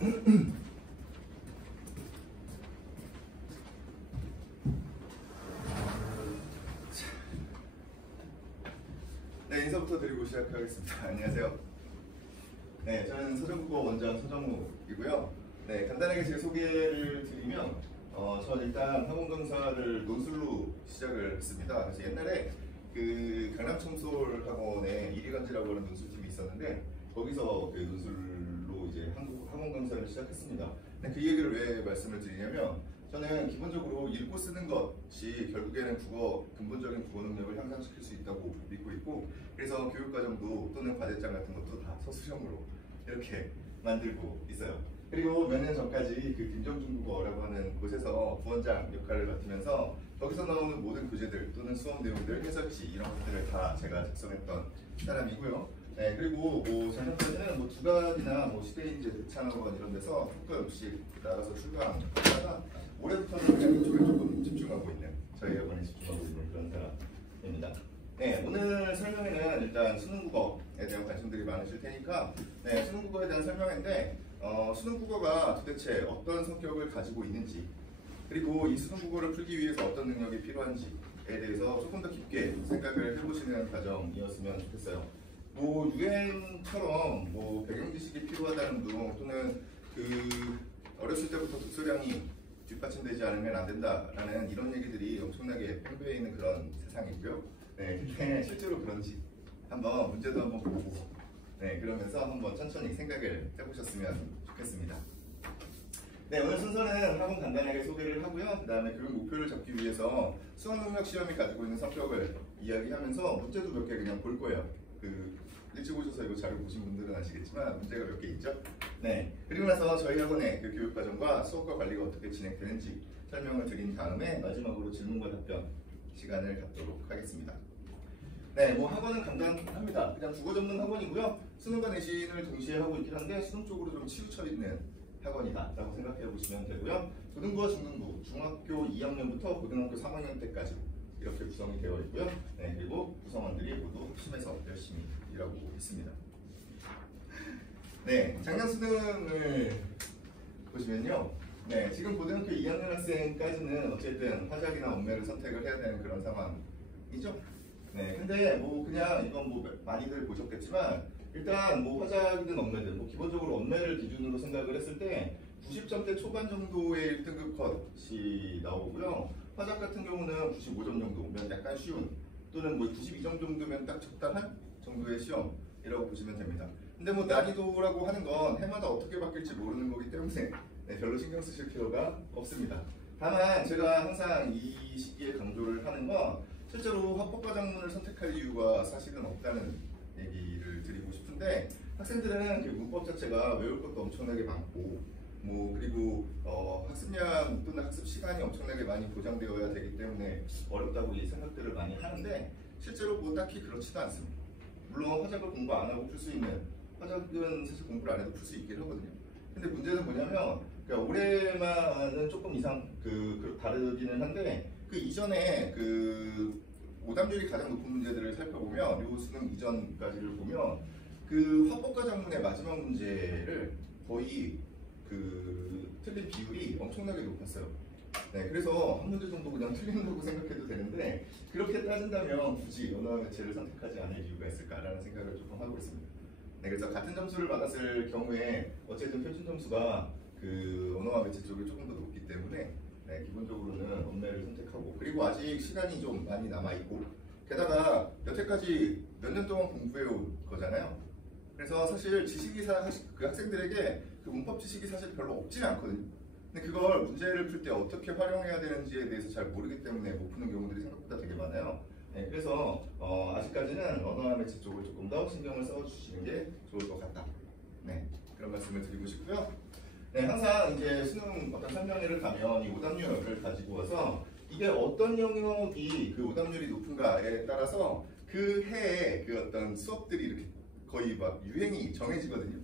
네, 인사부터 드리고 시작하겠습니다. 안녕하세요. 네, 저는 서정국어 원장 서정욱이고요. 네, 간단하게 제 소개를 드리면 저는 일단 학원 강사를 논술로 시작을 했습니다. 그래서 옛날에 그 강남청솔 학원에 이리간지라고 하는 논술팀이 있었는데 거기서 그 논술로 이제 학원 강사를 시작했습니다. 근데 그 얘기를 왜 말씀을 드리냐면 저는 기본적으로 읽고 쓰는 것이 결국에는 근본적인 국어 능력을 향상시킬 수 있다고 믿고 있고, 그래서 교육과정도 또는 과제장 같은 것도 다 서술형으로 이렇게 만들고 있어요. 그리고 몇 년 전까지 그 김정중국어라고 하는 곳에서 부원장 역할을 맡으면서 거기서 나오는 모든 교재들 또는 수업 내용들, 해설지 이런 것들을 다 제가 작성했던 사람이고요. 네, 그리고 뭐 작년까지는 뭐 두각이나 뭐 시대인재, 대창학원 이런 데서 조금씩 나가서 출강하다가 올해부터는 그냥 이쪽에 조금 집중하고 있는, 저희 학원에 집중하고 있는 그런 사람입니다. 네, 오늘 설명에는 일단 수능국어에 대한 관심들이 많으실 테니까 네, 수능국어에 대한 설명인데 수능국어가 도대체 어떤 성격을 가지고 있는지, 그리고 이 수능국어를 풀기 위해서 어떤 능력이 필요한지에 대해서 조금 더 깊게 생각을 해보시는 과정이었으면 좋겠어요. 뭐 유행처럼 뭐 배경 지식이 필요하다는 둥, 또는 그 어렸을 때부터 독서량이 뒷받침되지 않으면 안 된다라는 이런 얘기들이 엄청나게 팽배해 있는 그런 세상이고요. 네, 근데 실제로 그런지 한번 문제도 한번 보고 네, 그러면서 한번 천천히 생각을 해보셨으면 좋겠습니다. 네, 오늘 순서는 학원 간단하게 소개를 하고요. 그 다음에 교육 목표를 잡기 위해서 수학능력 시험이 가지고 있는 성격을 이야기하면서 문제도 몇 개 그냥 볼 거예요. 일찍 오셔서 이거 자료 보신 분들은 아시겠지만 문제가 몇 개 있죠? 네. 그리고 나서 저희 학원의 그 교육과정과 수업과 관리가 어떻게 진행되는지 설명을 드린 다음에 마지막으로 질문과 답변 시간을 갖도록 하겠습니다. 네, 뭐 학원은 간단합니다. 그냥 국어 전문 학원이고요. 수능과 내신을 동시에 하고 있긴 한데 수능 쪽으로 좀 치우쳐 있는 학원이다 라고 생각해 보시면 되고요. 고등부와 중등부, 중학교 2학년부터 고등학교 3학년 때까지 이렇게 구성이 되어 있고요. 네, 그리고 구성원들이 모두 합심해서 열심히 일하고 있습니다. 네, 작년 수능을 보시면요. 네, 지금 고등학교 2학년 학생까지는 어쨌든 화작이나 언매를 선택을 해야 되는 그런 상황이죠. 네, 근데 뭐 그냥 이건 뭐 많이들 보셨겠지만 일단 뭐 화작이든 언매든 뭐 기본적으로 언매를 기준으로 생각을 했을 때 90점대 초반 정도의 1등급 컷이 나오고요. 화작 같은 경우는 95점 정도면 약간 쉬운, 또는 뭐 92점 정도면 딱 적당한 정도의 시험이라고 보시면 됩니다. 근데 뭐 난이도라고 하는 건 해마다 어떻게 바뀔지 모르는 거기 때문에 네, 별로 신경 쓰실 필요가 없습니다. 다만 제가 항상 이 시기에 강조를 하는 건 실제로 합법과정문을 선택할 이유가 사실은 없다는 얘기를 드리고 싶은데, 학생들은 그 문법 자체가 외울 것도 엄청나게 많고 그리고 학습량 또는 학습 시간이 엄청나게 많이 보장되어야 되기 때문에 어렵다고 이 생각들을 많이 하는데 실제로 뭐 딱히 그렇지도 않습니다. 물론 화작을 공부 안 하고 풀 수 있는, 화작은 사실 공부를 안 해도 풀 수 있긴 하거든요. 근데 문제는 뭐냐면 그러니까 올해만은 조금 이상 다르기는 한데 그 이전에 그 오답률이 가장 높은 문제들을 살펴보면 요 수능 이전까지를 보면 그 합법과정문의 마지막 문제를 거의 틀린 비율이 엄청나게 높았어요. 네, 그래서 한 문제 정도 그냥 틀린다고 생각해도 되는데 그렇게 따진다면 굳이 언어와 매체를 선택하지 않을 이유가 있을까라는 생각을 조금 하고 있습니다. 네, 그래서 같은 점수를 받았을 경우에 어쨌든 표준 점수가 그 언어와 매체 쪽이 조금 더 높기 때문에 네, 기본적으로는 언매를 선택하고, 그리고 아직 시간이 좀 많이 남아있고 게다가 여태까지 몇 년 동안 공부해온 거잖아요. 그래서 사실 지식이 그 학생들에게 그 문법 지식이 사실 별로 없지는 않거든요. 근데 그걸 문제를 풀 때 어떻게 활용해야 되는지에 대해서 잘 모르기 때문에 못 푸는 경우들이 생각보다 되게 많아요. 네, 그래서 아직까지는 언어와 매체 쪽을 조금 더 신경을 써주시는 게 좋을 것 같다. 네, 그런 말씀을 드리고 싶고요. 네, 항상 이제 수능 어떤 설명회를 가면 이 오답률을 가지고 와서 이게 어떤 영역이 그 오답률이 높은가에 따라서 그 해에 그 어떤 수업들이 이렇게 거의 막 유행이 정해지거든요.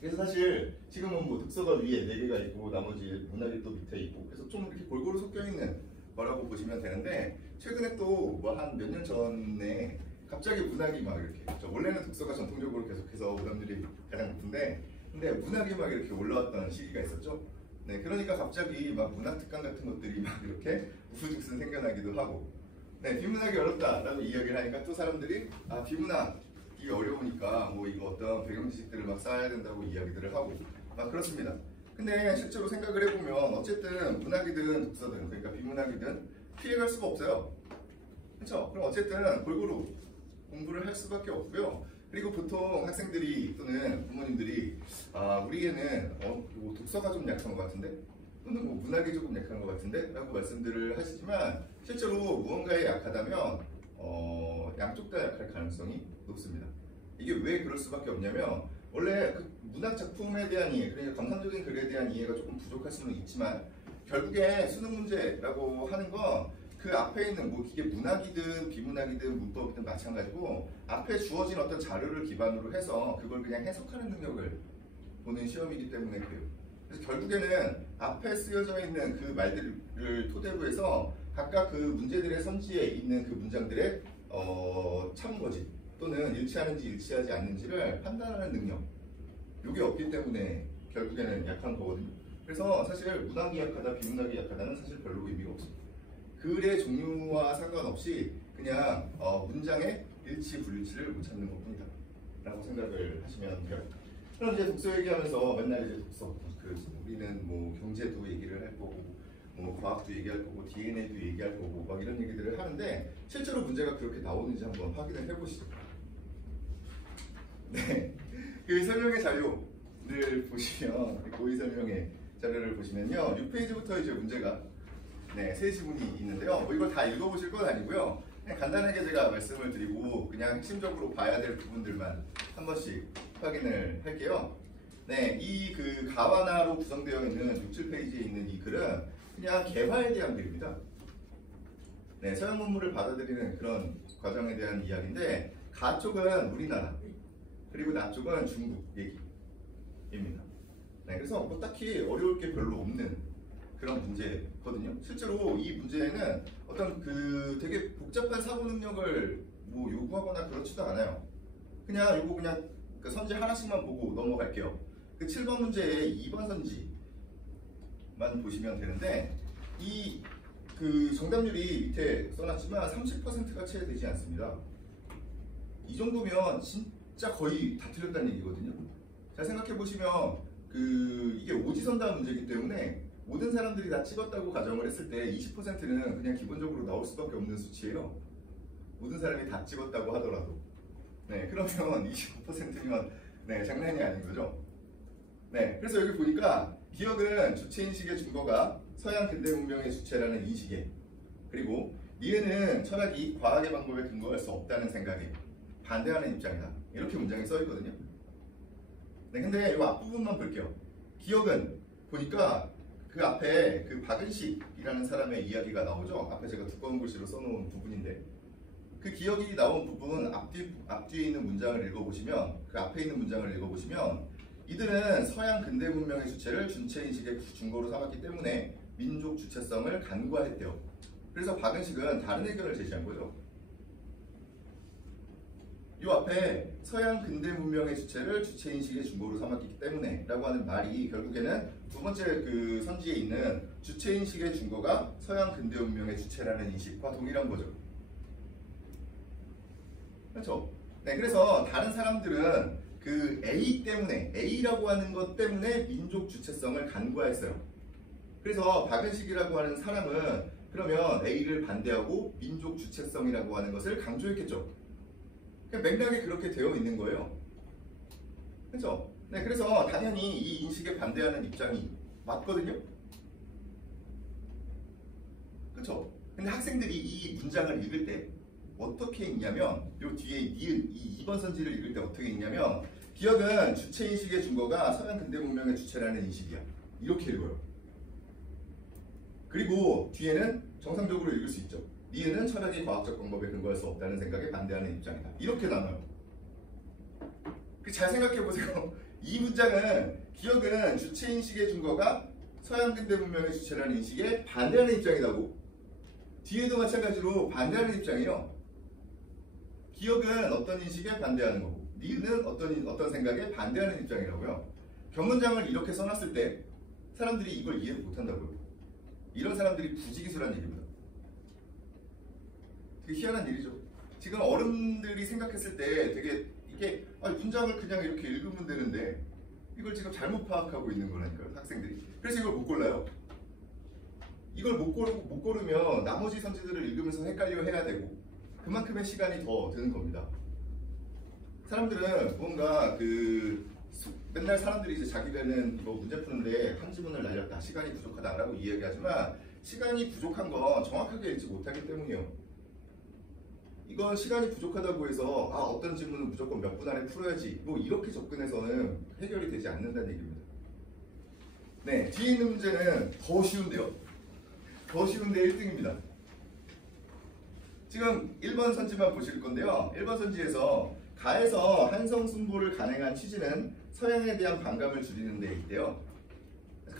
그래서 사실 지금은 뭐 득서가 위에 4개가 있고 나머지 문학이 또 밑에 있고 그래서 좀 이렇게 골고루 섞여 있는 거라고 보시면 되는데, 최근에 또 뭐 한 몇 년 전에 갑자기 문학이 막 이렇게 원래는 득서가 전통적으로 계속해서 오답률이 가장 높은데 근데 문학이 막 이렇게 올라왔던 시기가 있었죠. 네, 그러니까 갑자기 막 문학 특강 같은 것들이 막 이렇게 우후죽순 생겨나기도 하고, 네, 비문학이 어렵다라고 이야기를 하니까 또 사람들이 아 비문학이 어려우니까 뭐 이거 어떤 배경 지식들을 막 쌓아야 된다고 이야기들을 하고 막 그렇습니다. 근데 실제로 생각을 해보면 어쨌든 문학이든 독서든 그러니까 비문학이든 피해갈 수가 없어요. 그렇죠? 그럼 어쨌든 골고루 공부를 할 수밖에 없고요. 그리고 보통 학생들이 또는 부모님들이 아 우리 애는 뭐 독서가 좀 약한 것 같은데 또는 뭐 문학이 조금 약한 것 같은데 라고 말씀들을 하시지만 실제로 무언가에 약하다면 양쪽 다 약할 가능성이 높습니다. 이게 왜 그럴 수밖에 없냐면 원래 그 문학 작품에 대한 이해, 그러니까 감상적인 글에 대한 이해가 조금 부족할 수는 있지만 결국에 수능 문제라고 하는 건 그 앞에 있는 뭐 이게 문학이든 비문학이든 문법이든 마찬가지고 앞에 주어진 어떤 자료를 기반으로 해서 그걸 그냥 해석하는 능력을 보는 시험이기 때문에 그래요. 그래서 결국에는 앞에 쓰여져 있는 그 말들을 토대로 해서 각각 그 문제들의 선지에 있는 그 문장들의 참고지 또는 일치하는지 일치하지 않는지를 판단하는 능력 이게 없기 때문에 결국에는 약한 거거든요. 그래서 사실 문학이 약하다 비문학이 약하다는 사실 별로 의미가 없습니다. 글의 종류와 상관없이 그냥 문장의 일치 불일치를 못 찾는 것뿐이다 라고 생각을 하시면 돼요. 그럼 이제 독서 얘기하면서 맨날 이제 독서 우리는 뭐 경제도 얘기를 할 거고 뭐 과학도 얘기할 거고 DNA도 얘기할 거고 막 이런 얘기들을 하는데 실제로 문제가 그렇게 나오는지 한번 확인을 해보시죠. 네, 그 설명의 자료를 보시면 고의 설명의 자료를 보시면요 6페이지부터 이제 문제가 네, 세 지문이 있는데요. 뭐 이걸 다 읽어보실 건 아니고요. 그냥 간단하게 제가 말씀을 드리고 그냥 핵심적으로 봐야 될 부분들만 한 번씩 확인을 할게요. 네, 이 그 가와나로 구성되어 있는 6, 7페이지에 있는 이 글은 그냥 개화에 대한 글입니다. 네, 서양 문물을 받아들이는 그런 과정에 대한 이야기인데 가 쪽은 우리나라 그리고 나 쪽은 중국 얘기입니다. 네, 그래서 뭐 딱히 어려울 게 별로 없는 그런 문제거든요. 실제로 이 문제는 어떤 그 되게 복잡한 사고 능력을 뭐 요구하거나 그렇지도 않아요. 그냥 요거 그냥 그 선지 하나씩만 보고 넘어갈게요. 그 7번 문제의 2번 선지만 보시면 되는데 이 그 정답률이 밑에 써놨지만 30%가 채 되지 않습니다. 이 정도면 진짜 거의 다 틀렸다는 얘기거든요. 잘 생각해 보시면 그 이게 오지선다 문제이기 때문에 모든 사람들이 다 찍었다고 가정을 했을 때 20%는 그냥 기본적으로 나올 수밖에 없는 수치예요. 모든 사람이 다 찍었다고 하더라도. 네, 그러면 25%면 네, 장난이 아닌 거죠. 네, 그래서 여기 보니까 기억은 주체인식의 준거가 서양 근대 문명의 주체라는 인식에 그리고 이해는 철학이 과학의 방법에 근거할 수 없다는 생각에 반대하는 입장이다. 이렇게 문장이 써 있거든요. 네, 근데 이 앞부분만 볼게요. 기억은 보니까 그 앞에 그 박은식이라는 사람의 이야기가 나오죠. 앞에 제가 두꺼운 글씨로 써놓은 부분인데 그 기억이 나온 부분 앞뒤에 있는 문장을 읽어보시면 그 앞에 있는 문장을 읽어보시면 이들은 서양 근대 문명의 주체를 주체인식의 준거로 삼았기 때문에 민족 주체성을 간과했대요. 그래서 박은식은 다른 의견을 제시한 거죠. 이 앞에 서양 근대 문명의 주체를 주체인식의 준거로 삼았기 때문에 라고 하는 말이 결국에는 두 번째 그 선지에 있는 주체인식의 준거가 서양 근대 문명의 주체라는 인식과 동일한 거죠. 그렇죠? 네, 그래서 다른 사람들은 그 A 때문에 A라고 하는 것 때문에 민족 주체성을 간과했어요. 그래서 박은식이라고 하는 사람은 그러면 A를 반대하고 민족 주체성이라고 하는 것을 강조했겠죠. 맥락이 그렇게 되어 있는 거예요. 그렇죠? 네, 그래서 당연히 이 인식에 반대하는 입장이 맞거든요. 그렇죠? 근데 학생들이 이 문장을 읽을 때 어떻게 읽냐면 요 뒤에 이 2번 선지를 읽을 때 어떻게 읽냐면 기억은 주체인식의 준거가 서양 근대 문명의 주체라는 인식이야. 이렇게 읽어요. 그리고 뒤에는 정상적으로 읽을 수 있죠. 니은은 철학이 과학적 방법에 근거할 수 없다는 생각에 반대하는 입장이다. 이렇게 나눠요. 잘 생각해보세요. 이 문장은 기억은 주체인식의 준거가 서양 근대 문명의 주체라는 인식에 반대하는 입장이라고. 뒤에도 마찬가지로 반대하는 입장이에요. 기억은 어떤 인식에 반대하는 거고 니은은 어떤 생각에 반대하는 입장이라고요. 견문장을 이렇게 써놨을 때 사람들이 이걸 이해 못한다고요. 이런 사람들이 부지기수란 얘기입니다. 되게 희한한 일이죠. 지금 어른들이 생각했을 때 되게 이게 문장을 그냥 이렇게 읽으면 되는데 이걸 지금 잘못 파악하고 있는 거라니까요, 학생들이. 그래서 이걸 못 골라요. 이걸 못 고르면 나머지 선지들을 읽으면서 헷갈려 해야 되고 그만큼의 시간이 더 드는 겁니다. 사람들은 뭔가 맨날 사람들이 이제 자기들은 이거 문제 푸는데 한 지문을 날렸다, 시간이 부족하다라고 이야기하지만 시간이 부족한 건 정확하게 읽지 못하기 때문이에요. 이건 시간이 부족하다고 해서 어떤 지문은 무조건 몇 분 안에 풀어야지 뭐 이렇게 접근해서는 해결이 되지 않는다는 얘기입니다. 네, 뒤에 있는 문제는 더 쉬운데요. 더 쉬운데 1등입니다. 지금 1번 선지만 보실 건데요. 1번 선지에서 가에서 한성순보를 가능한 취지는 서양에 대한 반감을 줄이는 데 있대요.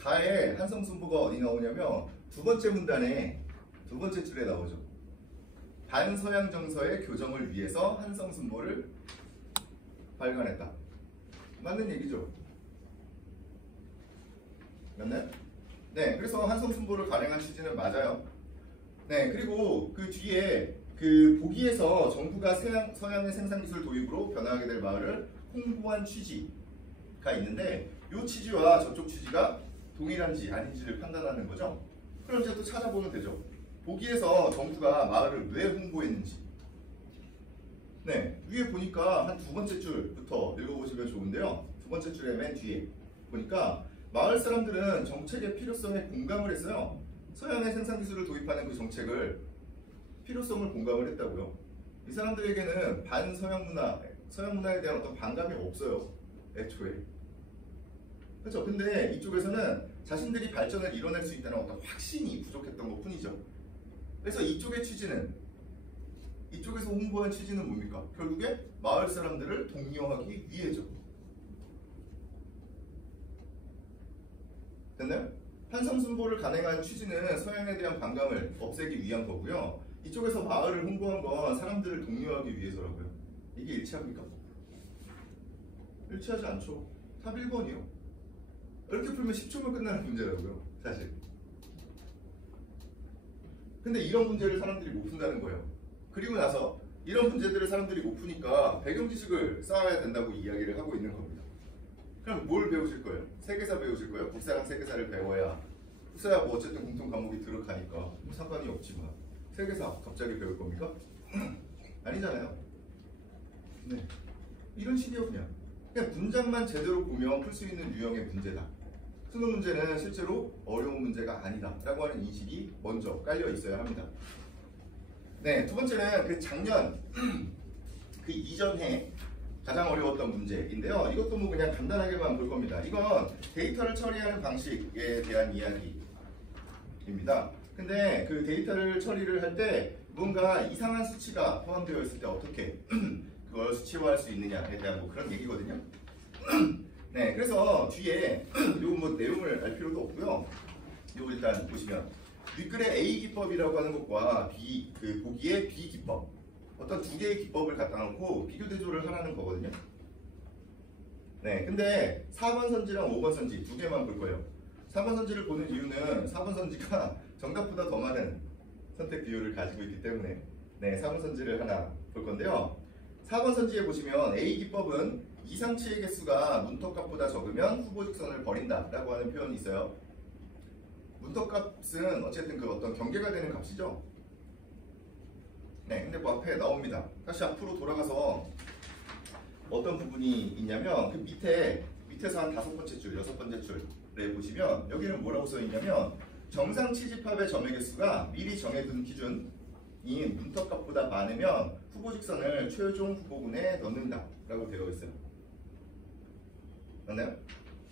가에 한성순보가 어디 나오냐면 두 번째 문단에 두 번째 줄에 나오죠. 반서양 정서의 교정을 위해서 한성순보를 발간했다. 맞는 얘기죠? 맞나요? 네, 그래서 한성순보를 발행한 취지는 맞아요. 네, 그리고 그 뒤에 그 보기에서 정부가 서양의 생산기술 도입으로 변화하게 될 마을을 홍보한 취지가 있는데 이 취지와 저쪽 취지가 동일한지 아닌지를 판단하는 거죠. 그럼 이제 또 찾아보면 되죠. 보기에서 정부가 마을을 왜 홍보했는지. 네, 위에 보니까 한 두 번째 줄부터 읽어보시면 좋은데요. 두 번째 줄에 맨 뒤에 보니까 마을 사람들은 정책의 필요성에 공감을 했어요. 서양의 생산기술을 도입하는 그 정책을 필요성을 공감을 했다고요. 이 사람들에게는 반서양 문화, 서양 문화에 대한 어떤 반감이 없어요. 애초에. 그렇죠. 근데 이쪽에서는 자신들이 발전을 이뤄낼 수 있다는 어떤 확신이 부족했던 것 뿐이죠. 그래서 이쪽의 취지는, 이쪽에서 홍보한 취지는 뭡니까? 결국에 마을 사람들을 독려하기 위해죠. 됐나요? 한성순보를 간행한 취지는 서양에 대한 반감을 없애기 위한 거고요. 이쪽에서 마을을 홍보한 건 사람들을 독려하기 위해서라고요. 이게 일치합니까? 일치하지 않죠. 답 1번이요. 이렇게 풀면 10초면 끝나는 문제라고요, 사실. 근데 이런 문제를 사람들이 못 푼다는 거예요. 그리고 나서 이런 문제들을 사람들이 못 푸니까 배경 지식을 쌓아야 된다고 이야기를 하고 있는 겁니다. 그럼 뭘 배우실 거예요? 세계사 배우실 거예요? 국사랑 세계사를 배워야 국사야 뭐 어쨌든 공통 과목이 들어가니까 상관이 없지만 세계사 갑자기 배울 겁니까? 아니잖아요. 네, 이런 식이요. 그냥 문장만 제대로 보면 풀 수 있는 유형의 문제다. 수능 문제는 실제로 어려운 문제가 아니다 라고 하는 인식이 먼저 깔려 있어야 합니다. 네, 두 번째는 그 작년 그 이전 해 가장 어려웠던 문제인데요. 이것도 뭐 그냥 간단하게만 볼 겁니다. 이건 데이터를 처리하는 방식에 대한 이야기입니다. 근데 그 데이터를 처리를 할 때 뭔가 이상한 수치가 포함되어 있을 때 어떻게 그걸 수치화할 수 있느냐에 대한 뭐 그런 얘기거든요. 네, 그래서 뒤에 요 뭐 내용을 알 필요도 없고요. 요 일단 보시면 윗글에 A 기법이라고 하는 것과 그 보기에 B 기법, 어떤 두 개의 기법을 갖다 놓고 비교 대조를 하라는 거거든요. 네, 근데 4번 선지랑 5번 선지 두 개만 볼 거예요. 4번 선지를 보는 이유는 4번 선지가 정답보다 더 많은 선택 비율을 가지고 있기 때문에 네, 4번 선지를 하나 볼 건데요. 4번 선지에 보시면 A 기법은 이상치의 개수가 문턱값보다 적으면 후보 직선을 버린다 라고 하는 표현이 있어요. 문턱값은 어쨌든 그 어떤 경계가 되는 값이죠. 네, 근데 그 앞에 나옵니다. 다시 앞으로 돌아가서 어떤 부분이 있냐면 그 밑에서 한 5번째 줄, 6번째 줄에 보시면 여기는 뭐라고 써 있냐면 정상 치집합의 점의 개수가 미리 정해둔 기준인 문턱값보다 많으면 후보 직선을 최종 후보군에 넣는다 라고 되어 있어요. 맞나요?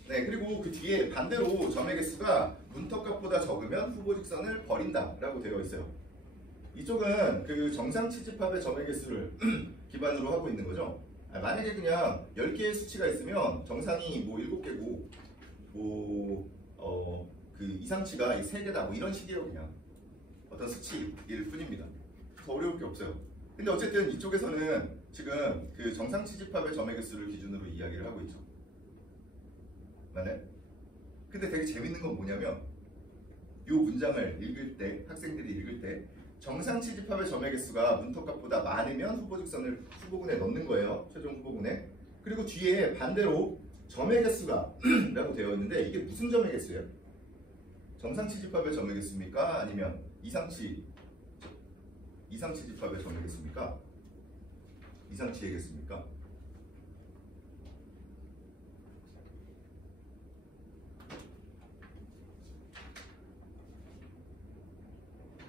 네, 그리고 그 뒤에 반대로 점의 개수가 문턱값보다 적으면 후보 직선을 버린다 라고 되어 있어요. 이쪽은 그 정상 치집합의 점의 개수를 기반으로 하고 있는 거죠. 만약에 그냥 10개의 수치가 있으면 정상이 뭐 7개고 그 이상치가 3개다 뭐 이런 식이에요. 그냥 어떤 수치일 뿐입니다. 더 어려울 게 없어요. 근데 어쨌든 이쪽에서는 지금 그 정상 치집합의 점의 개수를 기준으로 이야기를 하고 있죠. 맞아요? 근데 되게 재밌는 건 뭐냐면 이 문장을 읽을 때, 학생들이 읽을 때 정상 치집합의 점의 개수가 문턱값보다 많으면 후보직선을 후보군에 넣는 거예요. 최종 후보군에. 그리고 뒤에 반대로 점의 개수가 라고 되어 있는데 이게 무슨 점의 개수예요? 정상 치집합의 점의 개수입니까? 아니면 이상치 집합의 점의 개수입니까? 이상치의 개수입니까?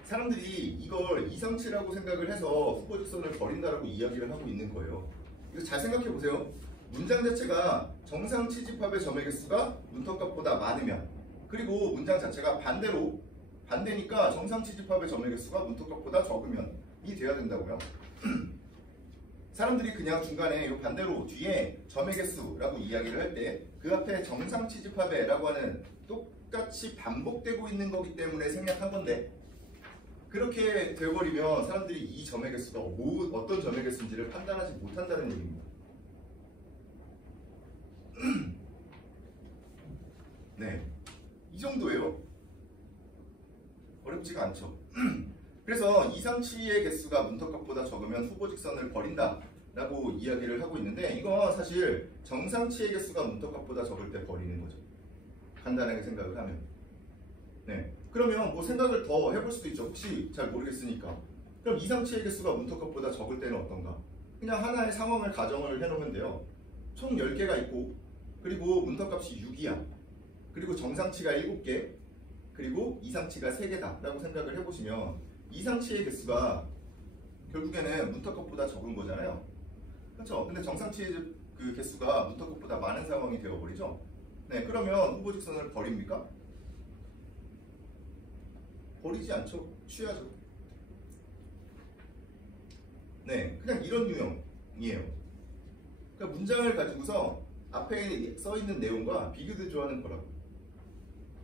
사람들이 이걸 이상치라고 생각을 해서 후보직선을 버린다라고 이야기를 하고 있는 거예요. 이거 잘 생각해 보세요. 문장 자체가 정상 치집합의 점의 개수가 문턱값보다 많으면, 그리고 문장 자체가 반대니까 정상 치집합의 점의 개수가 문턱값보다 적으면 이 돼야 된다고요. 사람들이 그냥 중간에 이 반대로 뒤에 점의 개수라고 이야기를 할 때 그 앞에 정상 치집합의 라고 하는 똑같이 반복되고 있는 거기 때문에 생략한 건데, 그렇게 되어버리면 사람들이 이 점의 개수가 어떤 점의 개수인지를 판단하지 못한다는 얘기입니다. 네, 이 정도예요. 어렵지가 않죠. 그래서 이상치의 개수가 문턱값보다 적으면 후보직선을 버린다 라고 이야기를 하고 있는데, 이건 사실 정상치의 개수가 문턱값보다 적을 때 버리는 거죠. 간단하게 생각을 하면. 네, 그러면 뭐 생각을 더 해볼 수도 있죠. 혹시 잘 모르겠으니까. 그럼 이상치의 개수가 문턱값보다 적을 때는 어떤가? 그냥 하나의 상황을 가정을 해놓으면 돼요. 총 10개가 있고, 그리고 문턱값이 6이야. 그리고 정상치가 7개, 그리고 이상치가 3개다 라고 생각을 해보시면 이상치의 개수가 결국에는 문턱값보다 적은 거잖아요. 그렇죠? 근데 정상치의 그 개수가 문턱값보다 많은 상황이 되어버리죠. 네, 그러면 후보직선을 버립니까? 버리지 않죠. 취하죠. 네, 그냥 이런 유형이에요. 그러니까 문장을 가지고서 앞에 써 있는 내용과 비교대조하는 거라고.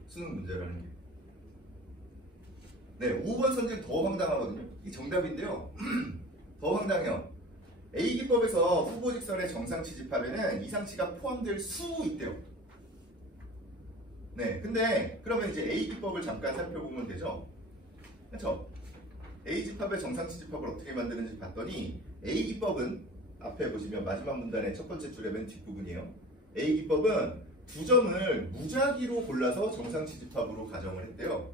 수능 문제라는 게. 네, 5번 선지는 더 황당하거든요. 이게 정답인데요. 더 황당해요. A기법에서 후보직선의 정상치 집합에는 이상치가 포함될 수 있대요. 네, 근데 그러면 이제 A기법을 잠깐 살펴보면 되죠. 그렇죠? A집합의 정상치 집합을 어떻게 만드는지 봤더니, A기법은 앞에 보시면 마지막 문단의 첫 번째 줄의 맨 뒷부분이에요. A기법은 두 점을 무작위로 골라서 정상치 집합으로 가정을 했대요.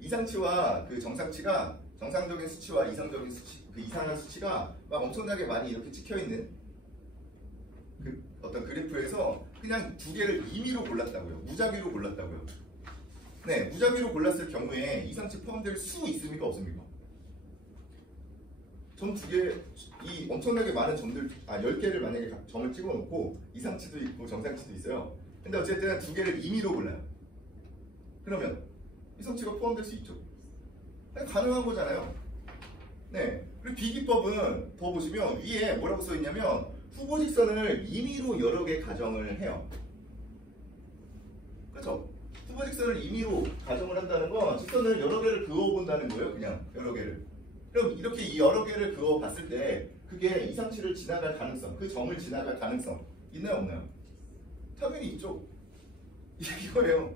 이상치와 그 정상치가, 정상적인 수치와 이상적인 수치, 그 이상한 수치가 막 엄청나게 많이 이렇게 찍혀 있는 그 어떤 그래프에서 그냥 두 개를 임의로 골랐다고요. 무작위로 골랐다고요. 네, 무작위로 골랐을 경우에 이상치 포함될 수 있습니까? 없습니까? 점 두 개, 이 엄청나게 많은 점들, 10개를 만약에 점을 찍어 놓고 이상치도 있고 정상치도 있어요. 근데 어쨌든 두 개를 임의로 골라요. 그러면 이상치가 포함될 수 있죠. 가능한 거잖아요. 네. 그리고 B기법은 더 보시면 위에 뭐라고 써 있냐면 후보직선을 임의로 여러 개 가정을 해요. 그렇죠? 후보직선을 임의로 가정을 한다는 건 직선을 여러 개를 그어본다는 거예요. 그냥 여러 개를. 그럼 이렇게 이 여러 개를 그어봤을 때 그게 이상치를 지나갈 가능성, 그 점을 지나갈 가능성 있나요? 없나요? 당연히 있죠. 이거예요.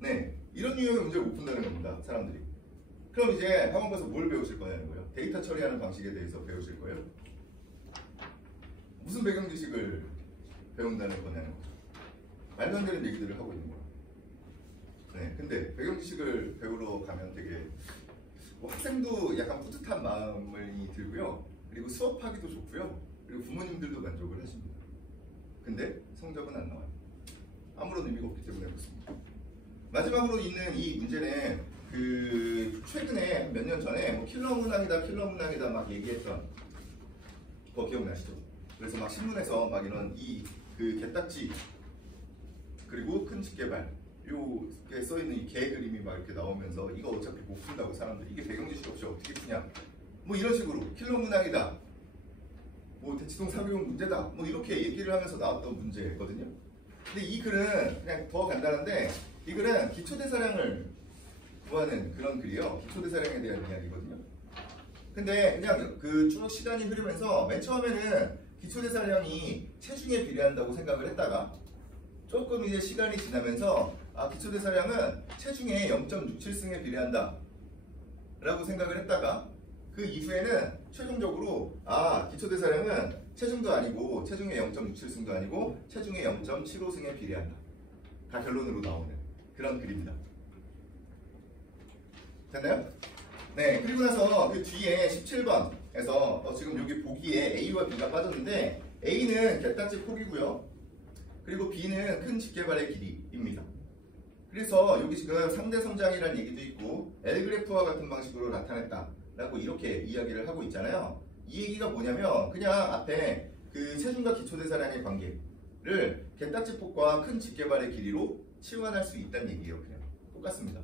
네, 이런 유형의 문제를 못 푼다는 겁니다. 사람들이. 그럼 이제 학원 가서 뭘 배우실 거냐는 거예요. 데이터 처리하는 방식에 대해서 배우실 거예요. 무슨 배경 지식을 배운다는 거냐는 거죠. 말도 안 되는 얘기들을 하고 있는 거예요. 네, 근데 배경 지식을 배우러 가면 되게 뭐 학생도 약간 뿌듯한 마음이 들고요. 그리고 수업하기도 좋고요. 그리고 부모님들도 만족을 하십니다. 근데 성적은 안 나와요. 아무런 의미가 없기 때문에 그렇습니다. 마지막으로 있는 이 문제는 그 최근에 몇 년 전에 뭐 킬러 문항이다 막 얘기했던 거 기억나시죠? 그래서 막 신문에서 막 이런 그 개딱지 그리고 큰 집게발 요게 써있는 이 개 그림이 막 이렇게 나오면서 이거 어차피 못 푼다고 사람들 이게 배경 지식 없이 어떻게 푸냐 뭐 이런 식으로 킬러 문항이다 뭐 대치동 사교육 문제다 뭐 이렇게 얘기를 하면서 나왔던 문제거든요. 근데 이 글은 그냥 더 간단한데 이 글은 기초대사량을 구하는 그런 글이에요. 기초대사량에 대한 이야기거든요. 근데 그냥 그 쭉 시간이 흐르면서 맨 처음에는 기초대사량이 체중에 비례한다고 생각을 했다가 조금 이제 시간이 지나면서 기초대사량은 체중의 0.67승에 비례한다 라고 생각을 했다가 그 이후에는 최종적으로 기초대사량은 체중도 아니고 체중의 0.67승도 아니고 체중의 0.75승에 비례한다 가 결론으로 나오는 그런 글입니다. 됐나요? 네, 그리고 나서 그 뒤에 17번에서 지금 여기 보기에 A와 B가 빠졌는데 A는 개딱지 폭이고요. 그리고 B는 큰 직계발의 길이입니다. 그래서 여기 지금 3대 성장이라는 얘기도 있고 L그래프와 같은 방식으로 나타냈다라고 이렇게 이야기를 하고 있잖아요. 이 얘기가 뭐냐면 그냥 앞에 그 체중과 기초대사량의 관계를 개딱지 폭과 큰 직계발의 길이로 치환할 수 있다는 얘기예요. 그냥 똑같습니다.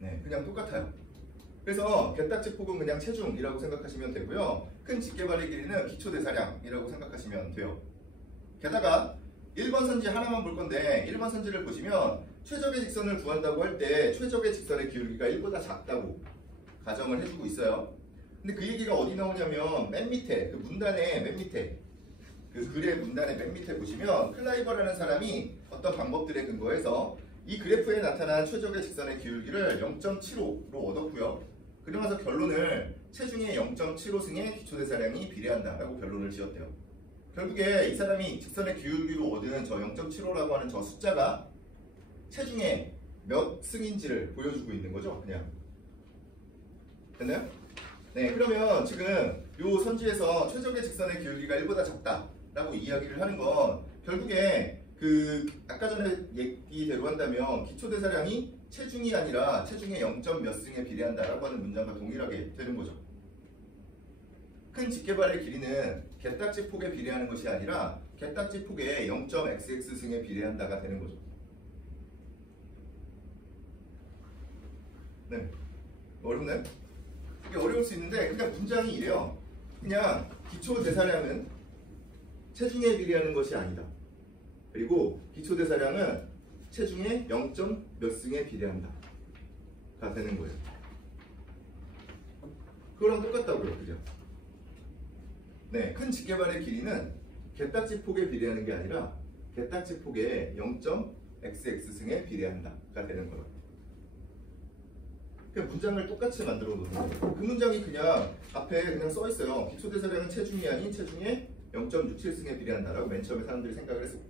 네, 그냥 똑같아요. 그래서 개딱지 폭은 그냥 체중이라고 생각하시면 되고요. 큰 직계발의 길이는 기초대사량이라고 생각하시면 돼요. 게다가 1번 선지 하나만 볼 건데 1번 선지를 보시면 최적의 직선을 구한다고 할 때 최적의 직선의 기울기가 1보다 작다고 가정을 해주고 있어요. 근데 그 얘기가 어디 나오냐면 맨 밑에 그 문단의 맨 밑에 그 글의 문단의 맨 밑에 보시면 클라이버라는 사람이 어떤 방법들에 근거해서 이 그래프에 나타난 최적의 직선의 기울기를 0.75로 얻었고요. 그러면서 결론을 체중의 0.75승에 기초대사량이 비례한다라고 결론을 지었대요. 결국에 이 사람이 직선의 기울기로 얻은 저 0.75라고 하는 저 숫자가 체중의 몇 승인지를 보여주고 있는 거죠. 그냥 됐나요? 네, 그러면 지금 이 선지에서 최적의 직선의 기울기가 1보다 작다라고 이야기를 하는 건 결국에 그 아까 전에 얘기대로 한다면 기초대사량이 체중이 아니라 체중의 0. 몇 승에 비례한다라고 하는 문장과 동일하게 되는 거죠. 큰 직계발의 길이는 개딱지 폭에 비례하는 것이 아니라 개딱지 폭의 0.xx승에 비례한다가 되는 거죠. 네, 어렵나요? 이게 어려울 수 있는데 그냥 문장이 이래요. 그냥 기초대사량은 체중에 비례하는 것이 아니다. 그리고 기초대사량은 체중의 0. 몇 승에 비례한다 가 되는 거예요. 그거랑 똑같다고요. 그죠? 네, 큰 직계발의 길이는 개딱지 폭에 비례하는 게 아니라 개딱지 폭의 0.xx승에 비례한다가 되는 거예요. 그 문장을 똑같이 만들어 놓는 거예요. 그 문장이 그냥 앞에 그냥 써 있어요. 기초대사량은 체중이 아닌 체중의 0.67승에 비례한다라고 맨 처음에 사람들이 생각을 했어요.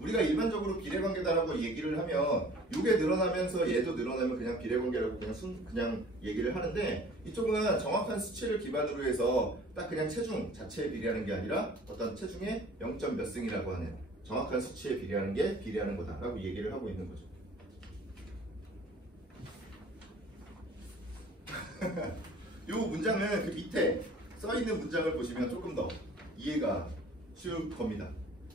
우리가 일반적으로 비례관계다라고 얘기를 하면 이게 늘어나면서 얘도 늘어나면 그냥 비례관계라고 그냥 얘기를 하는데 이쪽은 정확한 수치를 기반으로 해서 딱 그냥 체중 자체에 비례하는 게 아니라 어떤 체중의 0. 몇 승이라고 하는 정확한 수치에 비례하는 게 비례하는 거다라고 얘기를 하고 있는 거죠. 이 문장은 그 밑에 써 있는 문장을 보시면 조금 더 이해가 쉬울 겁니다.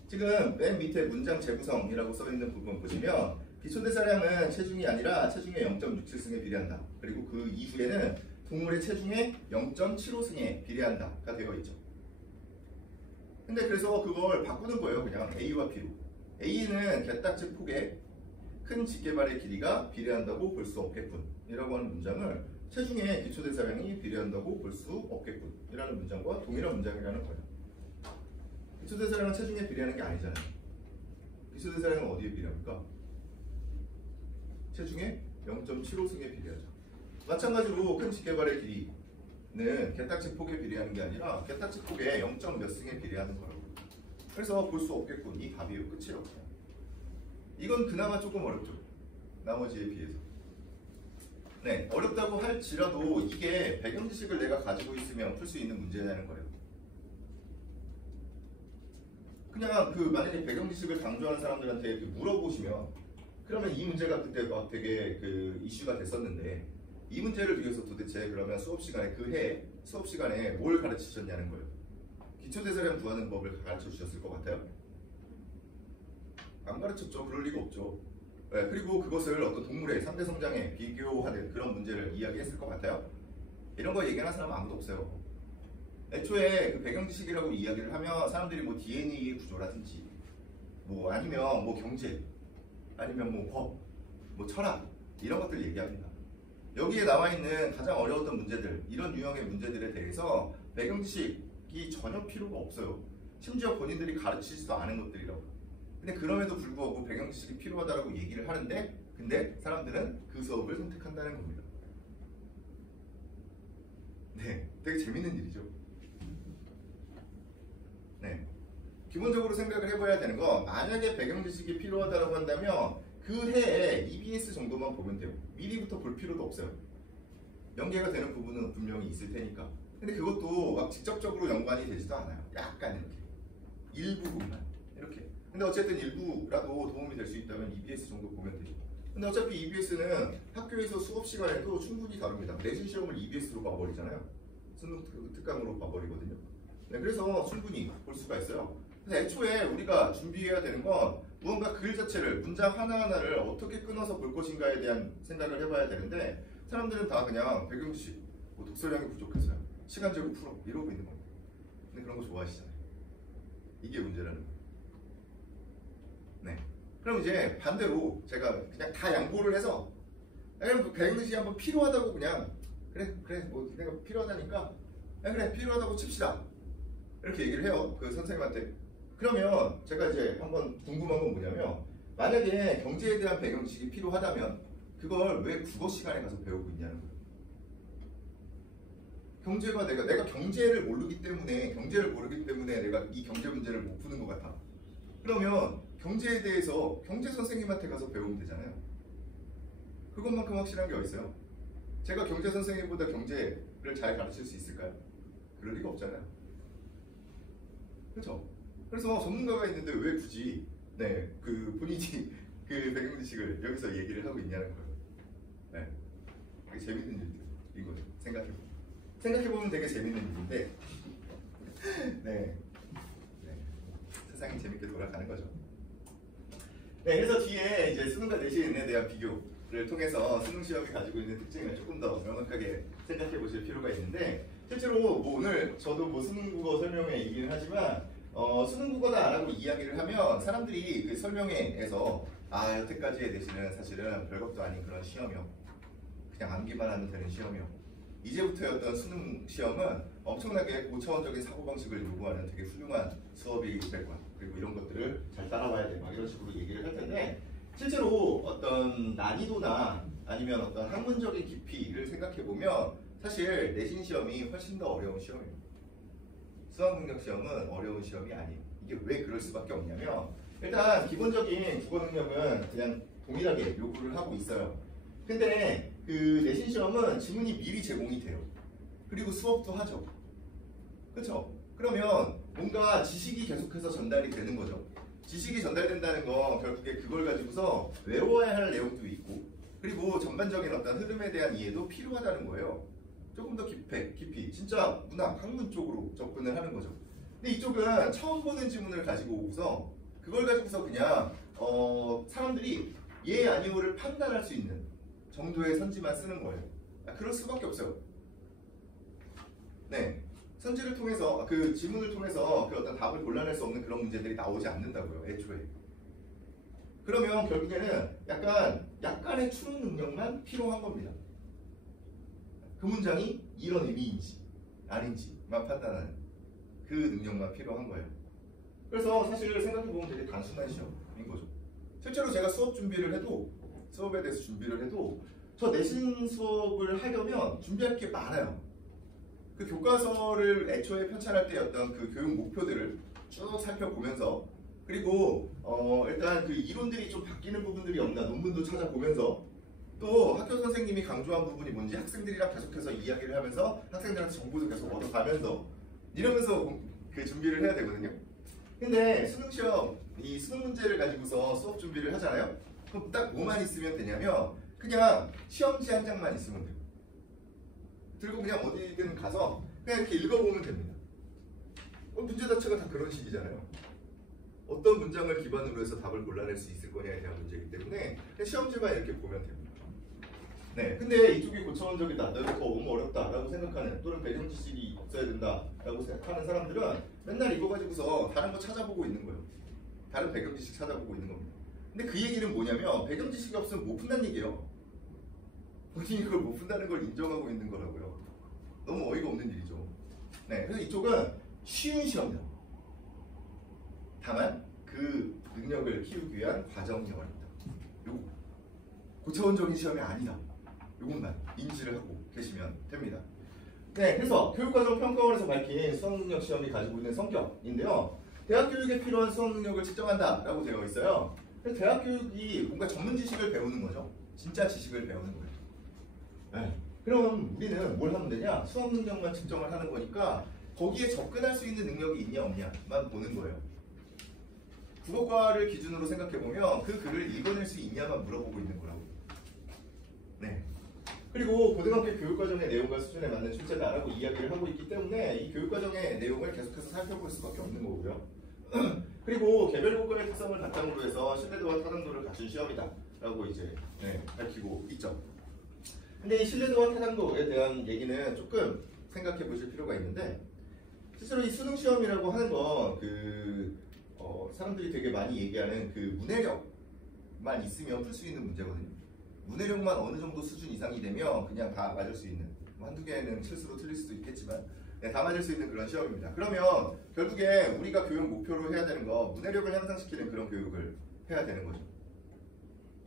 지금 맨 밑에 문장 재구성이라고 써 있는 부분 보시면 기초대사량은 체중이 아니라 체중의 0.67승에 비례한다. 그리고 그 이후에는 동물의 체중의 0.75승에 비례한다가 되어 있죠. 근데 그래서 그걸 바꾸는 거예요. 그냥 A와 B로. A는 개딱지 폭에 큰 직계발의 길이가 비례한다고 볼 수 없겠군 이라고 하는 문장을 체중의 기초대사량이 비례한다고 볼 수 없겠군 이라는 문장과 동일한 문장이라는 거예요. 기초대사량은 체중에 비례하는 게 아니잖아요. 기초대사량은 어디에 비례합니까? 체중의 0.75승에 비례하죠. 마찬가지로 큰 직계발의 길이는 개딱지 폭에 비례하는 게 아니라 개딱지 폭의 0. 몇 승에 비례하는 거라고. 그래서 볼 수 없겠군. 이 답이에요. 끝이에요. 이건 그나마 조금 어렵죠. 나머지에 비해서. 네, 어렵다고 할지라도 이게 배경 지식을 내가 가지고 있으면 풀 수 있는 문제라는 거예요. 그냥 그 만약에 배경 지식을 강조하는 사람들한테 이렇게 물어보시면 그러면 이 문제가 그때 막 되게 그 이슈가 됐었는데 이 문제를 위해서 도대체 그러면 수업 시간에 그 해 수업 시간에 뭘 가르치셨냐는 거예요. 기초대사량 구하는 법을 가르쳐 주셨을 것 같아요. 안 가르쳤죠. 그럴 리가 없죠. 네, 그리고 그것을 어떤 동물의 3대 성장에 비교하는 그런 문제를 이야기했을 것 같아요. 이런 거 얘기하는 사람은 아무도 없어요. 애초에 그 배경 지식이라고 이야기를 하면 사람들이 뭐 DNA의 구조라든지 뭐 아니면 뭐 경제 아니면 뭐 법, 뭐 철학 이런 것들 얘기합니다. 여기에 나와 있는 가장 어려웠던 문제들, 이런 유형의 문제들에 대해서 배경 지식이 전혀 필요가 없어요. 심지어 본인들이 가르치지도 않은 것들이라고. 근데 그럼에도 불구하고 배경 지식이 필요하다고 얘기를 하는데, 근데 사람들은 그 수업을 선택한다는 겁니다. 네, 되게 재밌는 일이죠. 네, 기본적으로 생각을 해봐야 되는 건, 만약에 배경 지식이 필요하다고 한다면 그 해에 EBS 정도만 보면 돼요. 미리부터 볼 필요도 없어요. 연계가 되는 부분은 분명히 있을 테니까. 근데 그것도 막 직접적으로 연관이 되지도 않아요. 약간 이렇게 일부분만 이렇게. 근데 어쨌든 일부라도 도움이 될 수 있다면 EBS 정도 보면 되죠. 근데 어차피 EBS는 학교에서 수업 시간에도 충분히 다룹니다. 내신 시험을 EBS로 봐버리잖아요. 수능 특강으로 봐버리거든요. 네, 그래서 충분히 볼 수가 있어요. 그래서 애초에 우리가 준비해야 되는 건 무언가 글 자체를, 문장 하나하나를 어떻게 끊어서 볼 것인가에 대한 생각을 해봐야 되는데, 사람들은 다 그냥 배경 지식, 뭐 독서량이 부족해서요, 시간 재고 풀어 이러고 있는 겁니다. 근데 그런 거 좋아하시잖아요. 이게 문제라는 거예요. 네. 그럼 이제 반대로 제가 그냥 다 양보를 해서, 그냥 배경 지식이 한번 필요하다고 그냥 그래 뭐 내가 필요하다니까 그래 필요하다고 칩시다, 이렇게 얘기를 해요, 그 선생님한테. 그러면 제가 이제 한번 궁금한 건 뭐냐면, 만약에 경제에 대한 배경 지식이 필요하다면 그걸 왜 국어 시간에 가서 배우고 있냐는 거예요. 경제가 내가 경제를 모르기 때문에 내가 이 경제 문제를 못 푸는 것 같아. 그러면 경제에 대해서 경제 선생님한테 가서 배우면 되잖아요. 그것만큼 확실한 게 어딨어요? 제가 경제 선생님보다 경제를 잘 가르칠 수 있을까요? 그럴 리가 없잖아요. 그렇죠? 그래서 전문가가 있는데 왜 굳이 그 본인이 그 배경 지식을 여기서 얘기를 하고 있냐는 거예요. 네, 되게 재밌는 일인 거죠. 생각해보면 되게 재밌는 일인데, 네, 세상이 재밌게 돌아가는 거죠. 네, 그래서 뒤에 이제 수능과 내신에 대한 비교를 통해서 수능 시험이 가지고 있는 특징을 조금 더 명확하게 생각해 보실 필요가 있는데, 실제로 뭐 오늘 저도 뭐 수능 국어 설명회 얘기를 하지만, 수능 국어다라고 이야기를 하면 사람들이 그 설명회에서 여태까지의 내신은 사실은 별것도 아닌 그런 시험이요, 그냥 암기만 하면 되는 시험이요, 이제부터의 어떤 수능 시험은 엄청나게 고차원적인 사고방식을 요구하는 되게 훌륭한 수업이 될 거야, 그리고 이런 것들을 잘 따라와야 돼, 막 이런 식으로 얘기를 할 텐데, 실제로 어떤 난이도나 아니면 어떤 학문적인 깊이를 생각해보면 사실 내신 시험이 훨씬 더 어려운 시험이에요. 수학능력 시험은 어려운 시험이 아니에요. 이게 왜 그럴 수밖에 없냐면, 일단 기본적인 국어 능력은 그냥 동일하게 요구를 하고 있어요. 근데 그 내신 시험은 지문이 미리 제공이 돼요. 그리고 수업도 하죠. 그렇죠? 그러면 뭔가 지식이 계속해서 전달이 되는 거죠. 지식이 전달된다는 건 결국에 그걸 가지고서 외워야 할 내용도 있고, 그리고 전반적인 어떤 흐름에 대한 이해도 필요하다는 거예요. 조금 더 깊이 진짜 문학, 학문 쪽으로 접근을 하는 거죠. 근데 이쪽은 처음 보는 지문을 가지고 오고서 그걸 가지고서 그냥 사람들이 예 아니오를 판단할 수 있는 정도의 선지만 쓰는 거예요. 그럴 수밖에 없어요. 네, 선지를 통해서, 그 지문을 통해서 그 어떤 답을 골라낼 수 없는 그런 문제들이 나오지 않는다고요, 애초에. 그러면 결국에는 약간의 추론 능력만 필요한 겁니다. 그 문장이 이런 의미인지 아닌지만 판단하는 그 능력만 필요한 거예요. 그래서 사실 생각해보면 되게 단순한 시험인 거죠. 실제로 제가 수업에 대해서 준비를 해도 저 내신 수업을 하려면 준비할 게 많아요. 그 교과서를 애초에 편찬할 때 어떤 그 교육 목표들을 쭉 살펴보면서, 그리고 일단 그 이론들이 좀 바뀌는 부분들이 없나 논문도 찾아보면서, 또 학교 선생님이 강조한 부분이 뭔지 학생들이랑 계속해서 이야기를 하면서 학생들한테 정보도 계속 얻어가면서 이러면서 그 준비를 해야 되거든요. 근데 수능 시험, 이 수능 문제를 가지고서 수업 준비를 하잖아요. 그럼 딱 뭐만 있으면 되냐면 그냥 시험지 한 장만 있으면 돼요. 들고 그냥 어디든 가서 그냥 이렇게 읽어보면 됩니다. 문제 자체가 다 그런 식이잖아요. 어떤 문장을 기반으로 해서 답을 골라낼 수 있을 거냐에 대한 문제이기 때문에 그냥 시험지만 이렇게 보면 됩니다. 네, 근데 이쪽이 고차원적이다, 너무 어렵다라고 생각하는, 또는 배경 지식이 없어야 된다라고 생각하는 사람들은 맨날 이거 가지고서 다른 거 찾아보고 있는 거예요. 다른 배경 지식 찾아보고 있는 겁니다. 근데 그 얘기는 뭐냐면 배경 지식이 없으면 못 푼다는 얘기예요. 본인이 그걸 못 푼다는 걸 인정하고 있는 거라고요. 너무 어이가 없는 일이죠. 네, 그래서 이쪽은 쉬운 시험이다. 다만 그 능력을 키우기 위한 과정이 어렵다. 요거 고차원적인 시험이 아니다. 요것만 인지를 하고 계시면 됩니다. 네, 그래서 교육과정 평가원에서 밝힌 수학능력 시험이 가지고 있는 성격인데요. 대학 교육에 필요한 수학 능력을 측정한다라고 되어 있어요. 그래서 대학 교육이 뭔가 전문 지식을 배우는 거죠. 진짜 지식을 배우는 거예요. 네. 그럼 우리는 뭘 하면 되냐? 수학 능력만 측정을 하는 거니까 거기에 접근할 수 있는 능력이 있냐 없냐만 보는 거예요. 국어과를 기준으로 생각해보면 그 글을 읽어낼 수 있냐만 물어보고 있는 거라고. 네. 그리고 고등학교 교육과정의 내용과 수준에 맞는 출제다라고 이야기를 하고 있기 때문에 이 교육과정의 내용을 계속해서 살펴볼 수밖에 없는 거고요. 그리고 개별 고급의 특성을 바탕으로 해서 신뢰도와 타당도를 갖춘 시험이다 라고 이제 밝히고 있죠. 근데 이 신뢰도와 타당도에 대한 얘기는 조금 생각해 보실 필요가 있는데, 실제로 이 수능 시험이라고 하는 건 사람들이 되게 많이 얘기하는 그 문해력만 있으면 풀 수 있는 문제거든요. 문해력만 어느 정도 수준 이상이 되면 그냥 다 맞을 수 있는, 한두 개는 실수로 틀릴 수도 있겠지만 다 맞을 수 있는 그런 시험입니다. 그러면 결국에 우리가 교육 목표로 해야 되는 거 문해력을 향상시키는 그런 교육을 해야 되는 거죠.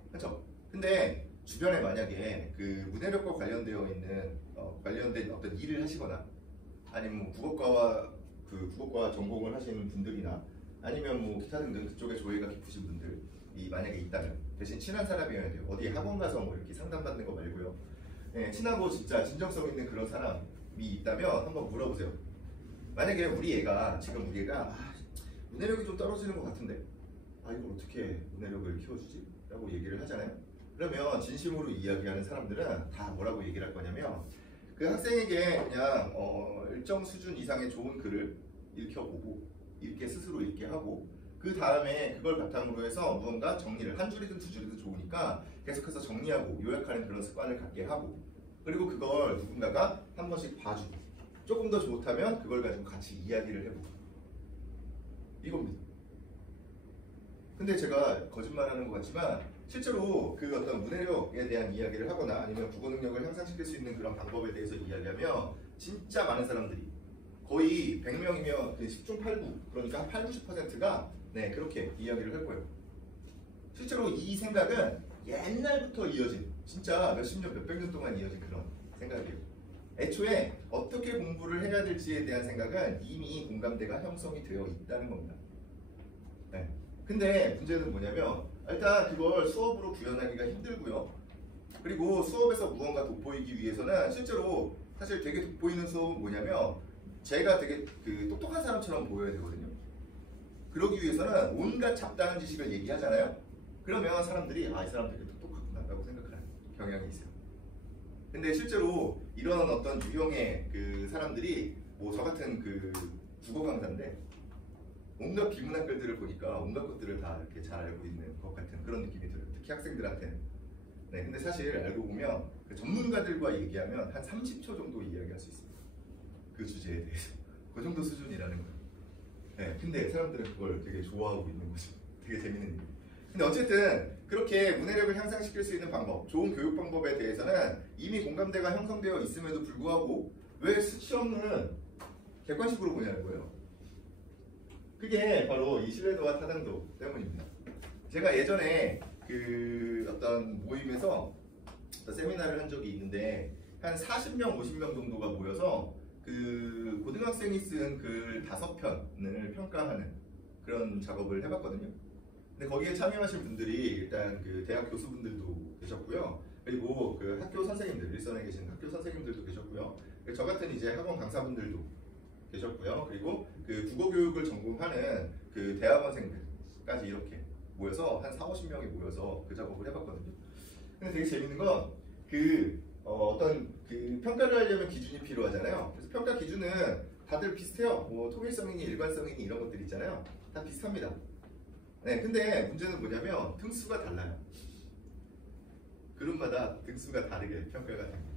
그렇죠? 근데 주변에 만약에 그 문해력과 관련되어 있는 관련된 어떤 일을 하시거나 아니면 뭐 국어과 전공을 하시는 분들이나 아니면 뭐 기타 등등 그쪽에 조예가 깊으신 분들이 만약에 있다면 대신 친한 사람이어야 돼요. 어디 학원 가서 뭐 이렇게 상담받는 거 말고요. 네, 친하고 진짜 진정성 있는 그런 사람이 있다면 한번 물어보세요. 만약에 우리 애가 문해력이 좀 떨어지는 것 같은데 이걸 어떻게 문해력을 키워주지? 라고 얘기를 하잖아요. 그러면 진심으로 이야기하는 사람들은 다 뭐라고 얘기를 할 거냐면 그 학생에게 그냥 일정 수준 이상의 좋은 글을 읽혀보고 스스로 읽게 하고 그 다음에 그걸 바탕으로 해서 무언가 정리를 한 줄이든 두 줄이든 좋으니까 계속해서 정리하고 요약하는 그런 습관을 갖게 하고, 그리고 그걸 누군가가 한 번씩 봐주고 조금 더 좋다면 그걸 가지고 같이 이야기를 해보고 이겁니다. 근데 제가 거짓말하는 것 같지만 실제로 그 어떤 문해력에 대한 이야기를 하거나 아니면 국어 능력을 향상시킬 수 있는 그런 방법에 대해서 이야기하면 진짜 많은 사람들이 거의 100명이면 10중 8구, 그러니까 한 80~90%가 그렇게 이야기를 할 거예요. 실제로 이 생각은 옛날부터 이어진, 진짜 몇십 년, 몇백 년 동안 이어진 그런 생각이에요. 애초에 어떻게 공부를 해야 될지에 대한 생각은 이미 공감대가 형성이 되어 있다는 겁니다. 근데 문제는 뭐냐면 일단 그걸 수업으로 구현하기가 힘들고요. 그리고 수업에서 무언가 돋보이기 위해서는 실제로 사실 되게 돋보이는 수업은 뭐냐면 제가 되게 똑똑한 사람처럼 보여야 되거든요. 그러기 위해서는 온갖 잡다한 지식을 얘기하잖아요. 그러면 사람들이 이 사람 되게 똑똑하구나 라고 생각하는 경향이 있어요. 근데 실제로 이런 어떤 유형의 그 사람들이 뭐 저 같은 그 국어 강사인데 온갖 비문학 글들을 보니까 온갖 것들을 다 이렇게 잘 알고 있는 것 같은 그런 느낌이 들어요. 특히 학생들한테는. 근데 사실 알고 보면 그 전문가들과 얘기하면 한 30초 정도 이야기할 수 있습니다. 그 주제에 대해서. 그 정도 수준이라는 거예요. 근데 사람들은 그걸 되게 좋아하고 있는 거죠. 되게 재밌는 일이에요. 근데 어쨌든 그렇게 문해력을 향상시킬 수 있는 방법, 좋은 교육 방법에 대해서는 이미 공감대가 형성되어 있음에도 불구하고 왜 시험은 객관식으로 보냐는 거예요. 그게 바로 이 신뢰도와 타당도 때문입니다. 제가 예전에 그 어떤 모임에서 세미나를 한 적이 있는데 한 40명, 50명 정도가 모여서 그 고등학생이 쓴 글 5편을 평가하는 그런 작업을 해봤거든요. 근데 거기에 참여하신 분들이 일단 그 대학 교수분들도 계셨고요. 그리고 그 학교 선생님들, 일선에 계신 학교 선생님들도 계셨고요. 저 같은 이제 학원 강사분들도 계셨고요. 그리고 그 국어 교육을 전공하는 그 대학원생들까지 이렇게 모여서 한 40~50명이 모여서 그 작업을 해봤거든요. 근데 되게 재밌는 건 어떤 그 평가를 하려면 기준이 필요하잖아요. 그래서 평가 기준은 다들 비슷해요. 뭐 통일성이니 일관성이니 이런 것들 있잖아요. 다 비슷합니다. 근데 문제는 뭐냐면 등수가 달라요. 그룹마다 등수가 다르게 평가가 됩니다.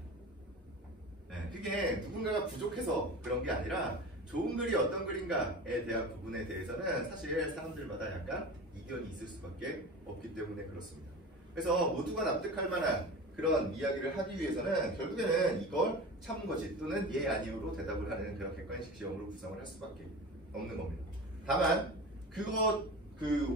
그게 누군가가 부족해서 그런 게 아니라 좋은 글이 어떤 글인가에 대한 부분에 대해서는 사실 사람들마다 약간 이견이 있을 수밖에 없기 때문에 그렇습니다. 그래서 모두가 납득할 만한 그런 이야기를 하기 위해서는 결국에는 이걸 참거짓 또는 예 아니오로 대답을 하는 그런 객관식 시험으로 구성을 할 수밖에 없는 겁니다. 다만 그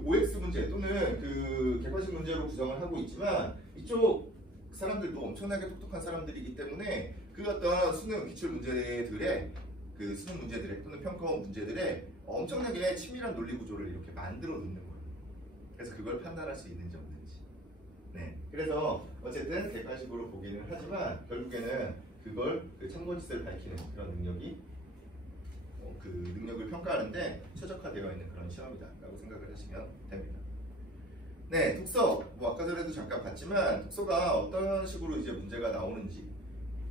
OX 문제 또는 그 객관식 문제로 구성을 하고 있지만 이쪽 사람들도 엄청나게 똑똑한 사람들이기 때문에 그 어떤 수능 기출 문제들의 그 수능 문제들의 또는 평가원 문제들의 엄청나게 치밀한 논리 구조를 이렇게 만들어 놓는 거예요. 그래서 그걸 판단할 수 있는지 없는지. 네, 그래서 어쨌든 객관식으로 보기는 하지만 결국에는 그걸 그 참고짓을 밝히는 그런 능력이 그 능력을 평가하는데 최적화되어 있는 그런 시험이다라고 생각을 하시면 됩니다. 네, 독서 뭐 아까 전에도 잠깐 봤지만 독서가 어떤 식으로 이제 문제가 나오는지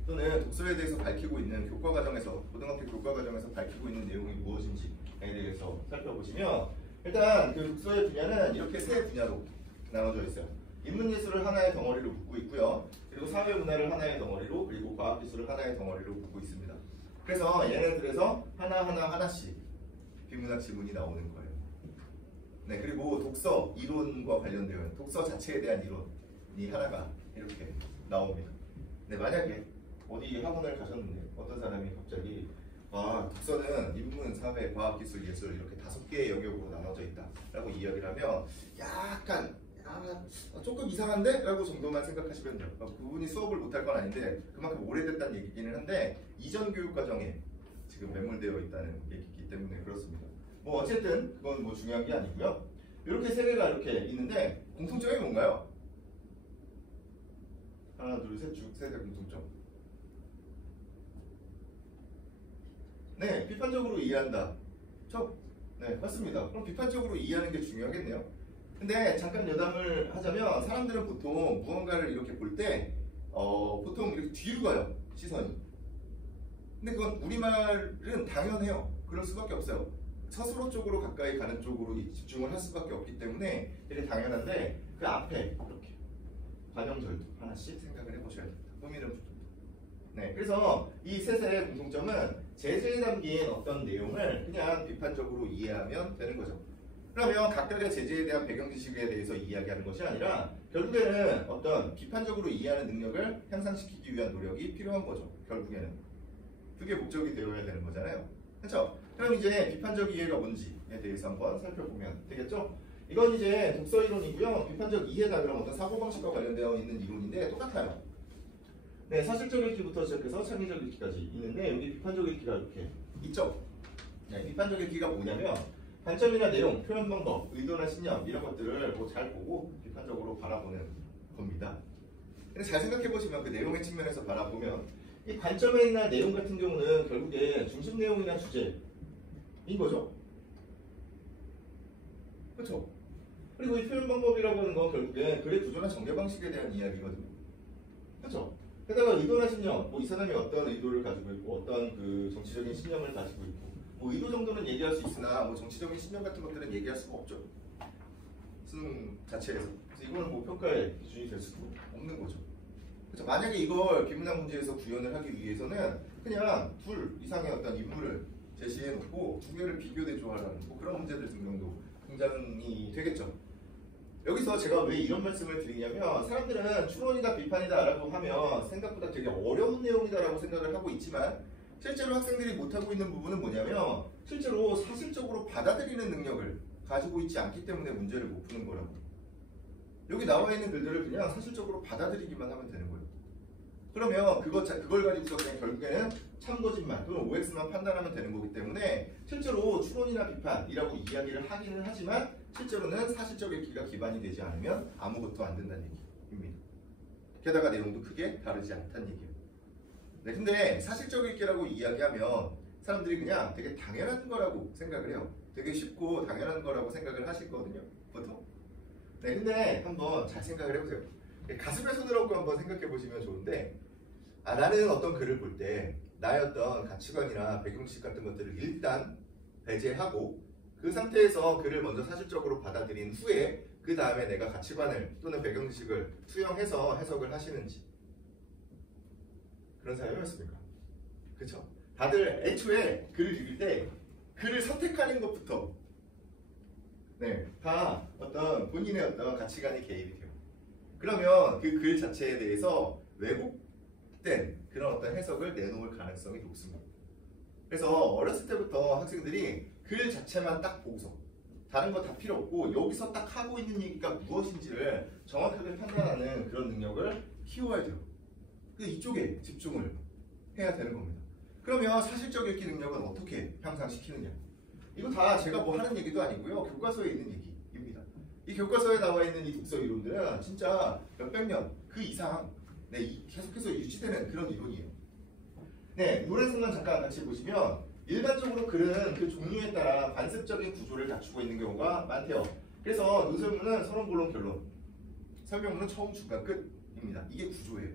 또는 독서에 대해서 밝히고 있는 교과 과정에서 고등학교 교과 과정에서 밝히고 있는 내용이 무엇인지에 대해서 살펴보시면 일단 그 독서의 분야는 이렇게 세 분야로 나눠져 있어요. 인문예술을 하나의 덩어리로 묶고 있고요. 그리고 사회문화를 하나의 덩어리로 그리고 과학기술을 하나의 덩어리로 묶고 있습니다. 그래서 얘네들에서 하나씩 비문학 지문이 나오는 거예요. 네, 그리고 독서 이론과 관련되어 있는 독서 자체에 대한 이론이 하나가 이렇게 나옵니다. 네, 만약에 어디 학원을 가셨는데 어떤 사람이 갑자기 독서는 인문, 사회, 과학, 기술, 예술 이렇게 5개의 영역으로 나눠져 있다라고 이야기를 하면 약간 조금 이상한데? 라고 정도만 생각하시면 돼요. 그분이 수업을 못할 건 아닌데 그만큼 오래됐다는 얘기기는 한데 이전 교육 과정에 지금 매몰되어 있다는 얘기이기 때문에 그렇습니다. 뭐 어쨌든 그건 뭐 중요한 게 아니고요. 이렇게 세 개가 이렇게 있는데 공통점이 뭔가요? 하나, 둘, 셋, 세 개 공통점. 네, 비판적으로 이해한다. 네, 맞습니다. 그럼 비판적으로 이해하는 게 중요하겠네요. 근데 잠깐 여담을 하자면 사람들은 보통 무언가를 이렇게 볼 때 보통 이렇게 뒤로 가요, 시선이. 근데 그건 우리말은 당연해요. 그럴 수밖에 없어요. 서술어 쪽으로 가까이 가는 쪽으로 집중을 할 수밖에 없기 때문에 되게 당연한데 그 앞에 이렇게 관용절도 하나씩 생각을 해보셔야 됩니다. 꾸미는 부분도. 네, 그래서 이 셋의 공통점은 제재에 담긴 어떤 내용을 그냥 비판적으로 이해하면 되는 거죠. 그러면 각각의 제재에 대한 배경 지식에 대해서 이야기하는 것이 아니라 결국에는 어떤 비판적으로 이해하는 능력을 향상시키기 위한 노력이 필요한 거죠. 결국에는 그게 목적이 되어야 되는 거잖아요. 그렇죠? 그럼 이제 비판적 이해가 뭔지에 대해서 한번 살펴보면 되겠죠? 이건 이제 독서 이론이고요. 비판적 이해다 그러면 어떤 사고방식과 관련되어 있는 이론인데 똑같아요. 네, 사실적 읽기부터 시작해서 창의적 읽기까지 있는데 여기 비판적 읽기가 이렇게 있죠? 네, 비판적 읽기가 뭐냐면 관점이나 내용, 표현 방법, 의도나 신념 이런 것들을 뭐 잘 보고 비판적으로 바라보는 겁니다. 근데 잘 생각해 보시면 그 내용의 측면에서 바라보면 이 관점이나 내용 같은 경우는 결국에 중심 내용이나 주제인 거죠. 그렇죠? 그리고 이 표현 방법이라고 하는 건 결국에 글의 구조나 전개 방식에 대한 이야기거든요. 그렇죠? 게다가 의도나 신념, 뭐 이 사람이 어떤 의도를 가지고 있고 어떤 그 정치적인 신념을 가지고 있고 뭐 의도 정도는 얘기할 수 있으나 뭐 정치적인 신념 같은 것들은 얘기할 수가 없죠. 수능 자체에서. 그래서 이거는 뭐 평가의 기준이 될 수도 없는 거죠. 그래서 만약에 이걸 비문학 문제에서 구현을 하기 위해서는 그냥 둘 이상의 어떤 인물을 제시해 놓고 두 개를 비교 대조하라는 뭐 그런 문제들 등등도 등장이 되겠죠. 여기서 제가 왜 이런 말씀을 드리냐면 사람들은 추론이다 비판이다 라고 하면 생각보다 되게 어려운 내용이다 라고 생각을 하고 있지만 실제로 학생들이 못하고 있는 부분은 뭐냐면 실제로 사실적으로 받아들이는 능력을 가지고 있지 않기 때문에 문제를 못 푸는 거라고. 여기 나와 있는 글들을 그냥 사실적으로 받아들이기만 하면 되는 거예요. 그러면 그걸 가지고서 그냥 결국에는 참거짓만 또는 OX만 판단하면 되는 거기 때문에 실제로 추론이나 비판이라고 이야기를 하기는 하지만 실제로는 사실적 읽기가 기반이 되지 않으면 아무것도 안 된다는 얘기입니다. 게다가 내용도 크게 다르지 않다는 얘기예요. 네, 근데 사실적 읽기라고 이야기하면 사람들이 그냥 되게 당연한 거라고 생각을 해요. 되게 쉽고 당연한 거라고 생각을 하실 거거든요. 보통. 네, 근데 한번 잘 생각을 해보세요. 가슴에 손을 얹고 한번 생각해 보시면 좋은데 나는 어떤 글을 볼 때 나의 어떤 가치관이나 배경식 같은 것들을 일단 배제하고 그 상태에서 글을 먼저 사실적으로 받아들인 후에 그 다음에 내가 가치관을 또는 배경식을 투영해서 해석을 하시는지 그런 사람이었습니까? 그렇죠? 다들 애초에 글을 읽을 때 글을 선택하는 것부터 네, 다 어떤 본인의 어떤 가치관이 개입이 돼요. 그러면 그 글 자체에 대해서 왜곡된 그런 어떤 해석을 내놓을 가능성이 높습니다. 그래서 어렸을 때부터 학생들이 글 자체만 딱 보고서 다른 거 다 필요 없고 여기서 딱 하고 있는 얘기가 무엇인지를 정확하게 판단하는 그런 능력을 키워야 돼요. 그래서 이쪽에 집중을 해야 되는 겁니다. 그러면 사실적 읽기 능력은 어떻게 향상시키느냐? 이거 다 제가 뭐 하는 얘기도 아니고요. 교과서에 있는 얘기입니다. 이 교과서에 나와 있는 이 독서 이론들은 진짜 몇백 년 그 이상 계속해서 유지되는 그런 이론이에요. 네, 노란색만 잠깐 같이 보시면 일반적으로 글은 그 종류에 따라 관습적인 구조를 갖추고 있는 경우가 많대요. 그래서 논설문은 서론, 본론, 결론, 설명문은 처음, 중간, 끝입니다. 이게 구조예요.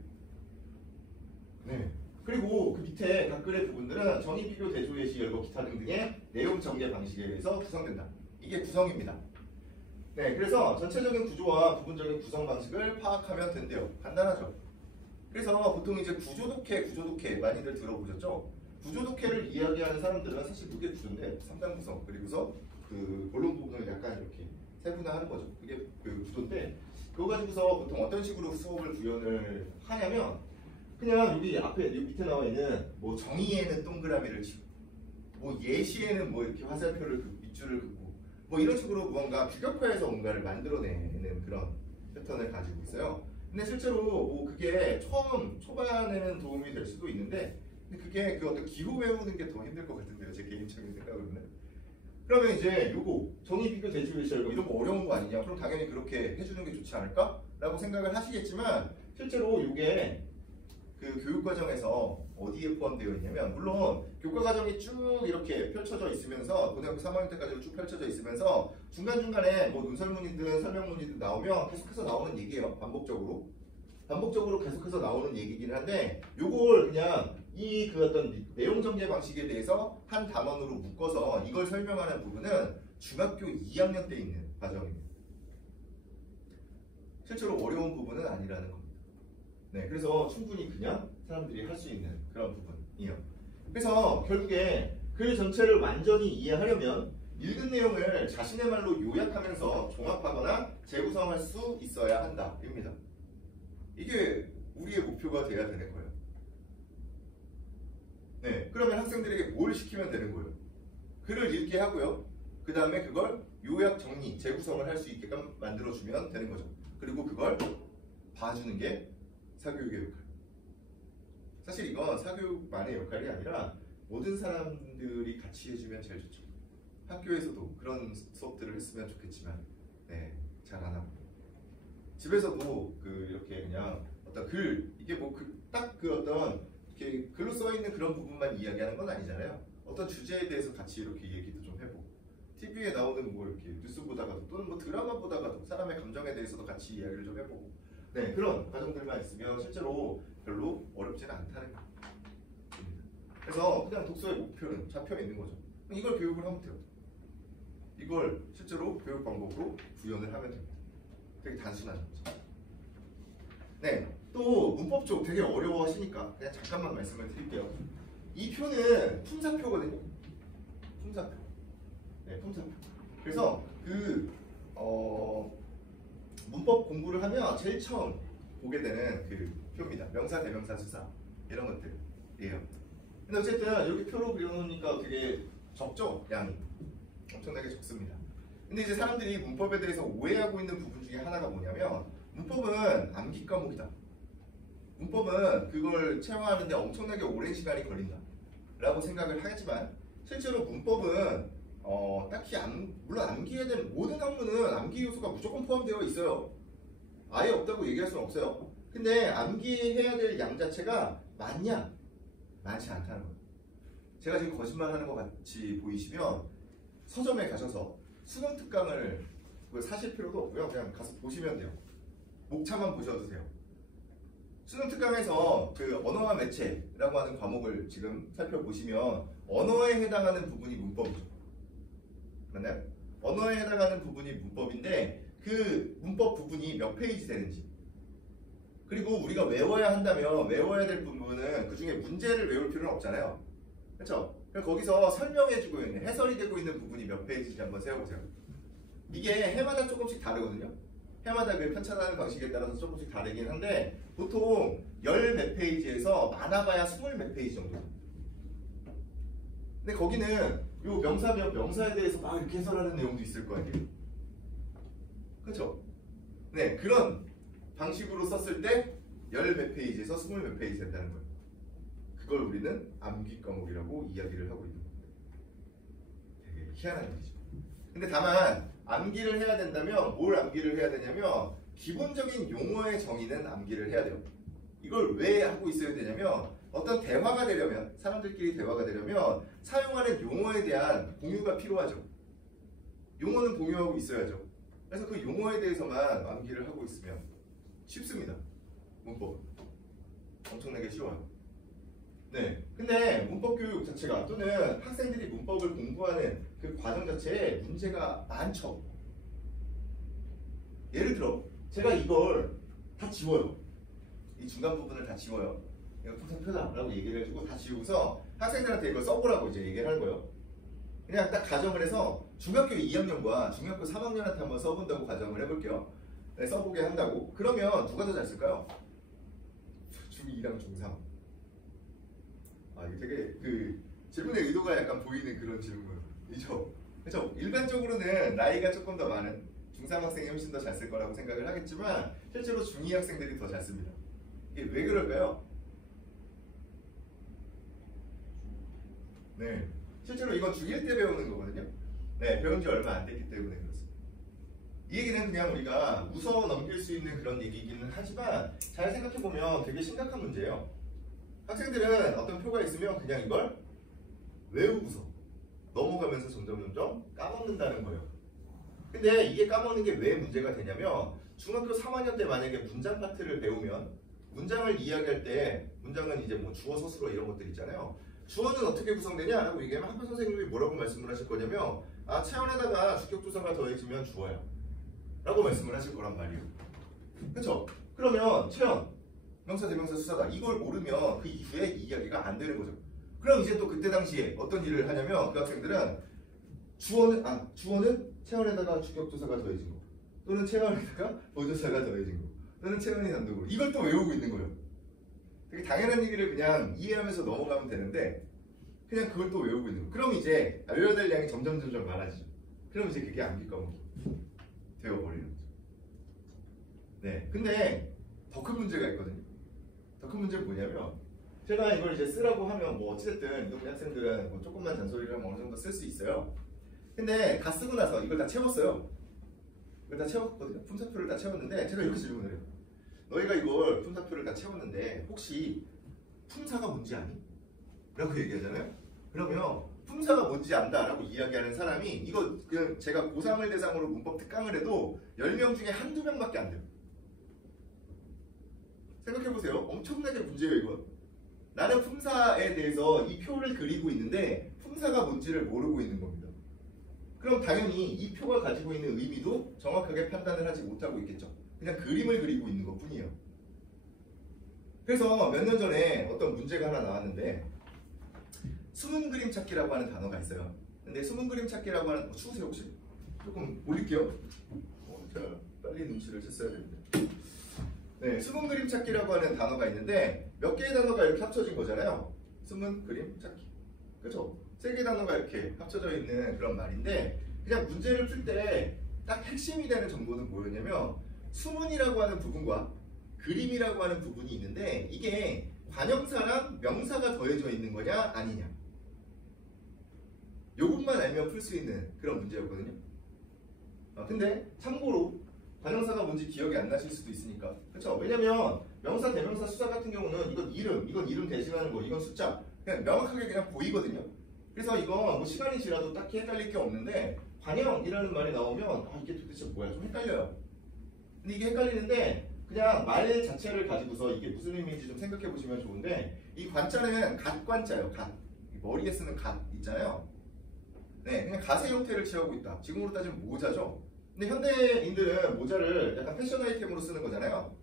네. 그리고 그 밑에 각 글의 부분들은 정의, 비교, 대조, 예시, 열거, 기타 등등의 내용 전개 방식에 의해서 구성된다. 이게 구성입니다. 네, 그래서 전체적인 구조와 부분적인 구성 방식을 파악하면 된대요. 간단하죠. 그래서 보통 이제 구조독해 많이들 들어보셨죠? 구조독해를 이야기하는 사람들은 사실 그게 구조인데 3단 구성 그리고서 그 본론 부분을 약간 이렇게 세분화하는 거죠. 그게 그 구조인데 그거 가지고서 보통 어떤 식으로 수업을 구현을 하냐면 그냥 여기 앞에 여기 밑에 나와 있는 뭐 정의에는 동그라미를 치고 뭐 예시에는 뭐 이렇게 화살표를 밑줄을 긋고 뭐 이런 식으로 무언가 규격화해서 뭔가를 만들어내는 그런 패턴을 가지고 있어요. 근데 실제로 뭐 그게 초반에는 도움이 될 수도 있는데 근데 그게 그 어떤 기호 외우는 게 더 힘들 것 같은데요. 제 개인적인 생각으로는. 그러면 이제 요거 정의, 비교, 대조, 예시, 열거 이런 거 어려운 거 아니냐? 그럼 당연히 그렇게 해주는 게 좋지 않을까? 라고 생각을 하시겠지만 실제로 이게 그 교육과정에서 어디에 포함되어 있냐면 물론 교과과정이 쭉 이렇게 펼쳐져 있으면서 고등학교 3학년 때까지 쭉 펼쳐져 있으면서 중간중간에 뭐 논설문이든 설명문이든 나오면 계속해서 나오는 얘기예요. 반복적으로 계속해서 나오는 얘기긴 한데 요걸 그냥 이 그 어떤 내용 전개 방식에 대해서 한 담원으로 묶어서 이걸 설명하는 부분은 중학교 2학년 때 있는 과정입니다. 실제로 어려운 부분은 아니라는 겁니다. 네, 그래서 충분히 그냥 사람들이 할 수 있는 그런 부분이에요. 그래서 결국에 글 전체를 완전히 이해하려면 읽은 내용을 자신의 말로 요약하면서 종합하거나 재구성할 수 있어야 한다. 입니다. 이게 우리의 목표가 돼야 되는 거예요. 네, 그러면 학생들에게 뭘 시키면 되는 거예요? 글을 읽게 하고요. 그 다음에 그걸 요약, 정리, 재구성을 할 수 있게끔 만들어주면 되는 거죠. 그리고 그걸 봐주는 게 사교육의 역할. 사실 이건 사교육만의 역할이 아니라 모든 사람들이 같이 해주면 제일 좋죠. 학교에서도 그런 수업들을 했으면 좋겠지만 네, 잘 안 하고 집에서도 그 이렇게 그냥 어떤 글 이게 뭐 딱 그 어떤 이렇게 글로 써 있는 그런 부분만 이야기하는 건 아니잖아요. 어떤 주제에 대해서 같이 이렇게 얘기도 좀 해보고 TV에 나오는 뭐 이렇게 뉴스 보다가도 또는 뭐 드라마 보다가도 사람의 감정에 대해서도 같이 이야기를 좀 해보고 네, 그런 과정들만 있으면 실제로 별로 어렵지는 않다는 겁니다. 그래서 그냥 독서의 목표는 잡혀 있는 거죠. 이걸 교육을 하면 돼요. 이걸 실제로 교육 방법으로 구현을 하면 됩니다. 되게 단순한 거죠. 네, 또 문법 쪽 되게 어려워하시니까 그냥 잠깐만 말씀을 드릴게요. 이 표는 품사표거든요. 품사표. 네, 품사표. 그래서 그 문법 공부를 하면 제일 처음 보게 되는 그 표입니다. 명사, 대명사, 수사 이런 것들이에요. 근데 어쨌든 여기 표로 그려놓으니까 되게 적죠? 양이 엄청나게 적습니다. 근데 이제 사람들이 문법에 대해서 오해하고 있는 부분 중에 하나가 뭐냐면 문법은 암기 과목이다. 문법은 그걸 체화하는데 엄청나게 오랜 시간이 걸린다 라고 생각을 하지만 실제로 문법은 딱히 물론 암기해야 되는 모든 학문은 암기 요소가 무조건 포함되어 있어요. 아예 없다고 얘기할 수는 없어요. 근데 암기해야 될 양 자체가 많냐? 많지 않다는 거예요. 제가 지금 거짓말하는 것 같이 보이시면 서점에 가셔서 수능 특강을 사실 필요도 없고요. 그냥 가서 보시면 돼요. 목차만 보셔도 돼요. 수능 특강에서 그 언어와 매체라고 하는 과목을 지금 살펴보시면 언어에 해당하는 부분이 문법이죠. 맞나요? 언어에 해당하는 부분이 문법인데 그 문법 부분이 몇 페이지 되는지 그리고 우리가 외워야 한다면 외워야 될 부분은 그 중에 문제를 외울 필요는 없잖아요. 그렇죠? 거기서 설명해주고 있는 해설이 되고 있는 부분이 몇 페이지인지 한번 세워보세요. 이게 해마다 조금씩 다르거든요. 해마다 그 편찬하는 방식에 따라서 조금씩 다르긴 한데 보통 10몇 페이지에서 많아봐야 20몇 페이지 정도. 근데 거기는 요 명사에 대해서 막 이렇게 해설하는 내용도 있을 거 아니에요. 그렇죠? 네, 그런 방식으로 썼을 때 10몇 페이지에서 20몇 페이지 된다는 거예요. 그걸 우리는 암기 과목이라고 이야기를 하고 있는 겁니다. 되게 희한한 일이죠. 근데 다만 암기를 해야 된다면 뭘 암기를 해야 되냐면 기본적인 용어의 정의는 암기를 해야 돼요. 이걸 왜 하고 있어야 되냐면 어떤 대화가 되려면 사람들끼리 대화가 되려면 사용하는 용어에 대한 공유가 필요하죠. 용어는 공유하고 있어야죠. 그래서 그 용어에 대해서만 암기를 하고 있으면 쉽습니다. 문법 엄청나게 쉬워요. 네, 근데 문법 교육 자체가 또는 학생들이 문법을 공부하는 그 과정 자체에 문제가 많죠. 예를 들어 제가 이걸 다 지워요. 이 중간 부분을 다 지워요. 이거 풍선표다라고 얘기를 해주고 다 지우고서 학생들한테 이걸 써보라고 이제 얘기를 하는 거예요. 그냥 딱 가정을 해서 중학교 2학년과 중학교 3학년한테 한번 써본다고 가정을 해볼게요. 네, 써보게 한다고. 그러면 누가 더 잘 쓸까요? 중2랑 중3. 아, 이게 되게 그 질문의 의도가 약간 보이는 그런 질문이죠. 그렇죠? 일반적으로는 나이가 조금 더 많은 중3 학생이 훨씬 더 잘 쓸 거라고 생각을 하겠지만 실제로 중2 학생들이 더 잘 씁니다. 이게 왜 그럴까요? 네, 실제로 이건 중1 때 배우는 거거든요. 네, 배운 지 얼마 안 됐기 때문에 그렇습니다. 이 얘기는 그냥 우리가 웃어 넘길 수 있는 그런 얘기이기는 하지만 잘 생각해보면 되게 심각한 문제예요. 학생들은 어떤 표가 있으면 그냥 이걸 외우고서 넘어가면서 점점 까먹는다는 거예요. 근데 이게 까먹는 게 왜 문제가 되냐면 중학교 3학년 때 만약에 문장 파트를 배우면 문장을 이야기할 때 문장은 이제 뭐 주어, 서술어 이런 것들 있잖아요. 주어는 어떻게 구성되냐 라고 얘기하면 학교 선생님이 뭐라고 말씀을 하실 거냐면 아, 체온에다가 주격조사가 더해지면 주어야 라고 말씀을 하실 거란 말이에요. 그쵸? 그러면 체온, 명사, 대명사, 수사다 이걸 모르면 그 이후에 이야기가 안 되는 거죠. 그럼 이제 또 그때 당시에 어떤 일을 하냐면 그 학생들은 주어는 체온에다가 주격조사가 더해진 거 또는 체온에다가 보조사가 더해진 거 또는 체온이 단독으로 이걸 또 외우고 있는 거예요. 되게 당연한 얘기를 그냥 이해하면서 넘어가면 되는데 그냥 그걸 또 외우고 있는 거. 그럼 이제 외워야 될 양이 점점 많아지죠. 그럼 이제 그게 암기 과목이 되어버리는 거죠. 네, 근데 더 큰 문제가 있거든요. 더 큰 문제는 뭐냐면 제가 이걸 이제 쓰라고 하면 뭐 어찌됐든 이동네 학생들은 뭐 조금만 잔소리를 하면 어느 정도 쓸 수 있어요. 근데 다 쓰고 나서 이걸 다 채웠어요. 이걸 다 채웠거든요. 품사표를 다 채웠는데 제가 이렇게 질문을 해요. 너희가 이걸 품사표를 다 채웠는데 혹시 품사가 뭔지 아니? 라고 얘기하잖아요. 그러면 품사가 뭔지 안다라고 이야기하는 사람이 이거 그냥 제가 고3을 대상으로 문법 특강을 해도 10명 중에 한두 명밖에 안 돼요. 생각해보세요. 엄청나게 문제예요 이건. 나는 품사에 대해서 이 표를 그리고 있는데 품사가 뭔지를 모르고 있는 겁니다. 그럼 당연히 이 표가 가지고 있는 의미도 정확하게 판단을 하지 못하고 있겠죠. 그냥 그림을 그리고 있는 것 뿐이에요. 그래서 몇 년 전에 어떤 문제가 하나 나왔는데 숨은 그림 찾기라고 하는 단어가 있어요. 근데 숨은 그림 찾기라고 하는 추우세요 혹시? 조금 올릴게요. 제가 빨리 눈치를 챘어야 되는데. 네, 숨은 그림 찾기라고 하는 단어가 있는데 몇 개의 단어가 이렇게 합쳐진 거잖아요. 숨은 그림 찾기. 그렇죠? 3개의 단어가 이렇게 합쳐져 있는 그런 말인데 그냥 문제를 풀 때 딱 핵심이 되는 정보는 뭐였냐면 수문이라고 하는 부분과 그림이라고 하는 부분이 있는데 이게 관형사랑 명사가 더해져 있는 거냐 아니냐 요것만 알면 풀 수 있는 그런 문제였거든요. 근데 참고로 관형사가 뭔지 기억이 안 나실 수도 있으니까 그렇죠? 왜냐면 명사, 대명사, 수사 같은 경우는 이건 이름 대신하는 거, 이건 숫자 그냥 명확하게 그냥 보이거든요. 그래서 이건 뭐 시간이 지나도 딱히 헷갈릴 게 없는데 관형이라는 말이 나오면 이게 도대체 뭐야 좀 헷갈려요. 근데 이게 헷갈리는데 그냥 말 자체를 가지고서 이게 무슨 의미인지 좀 생각해 보시면 좋은데 이 관자는 갓관자예요. 갓. 머리에 쓰는 갓 있잖아요. 네, 그냥 갓의 형태를 취하고 있다. 지금으로 따지면 모자죠. 근데 현대인들은 모자를 약간 패션 아이템으로 쓰는 거잖아요.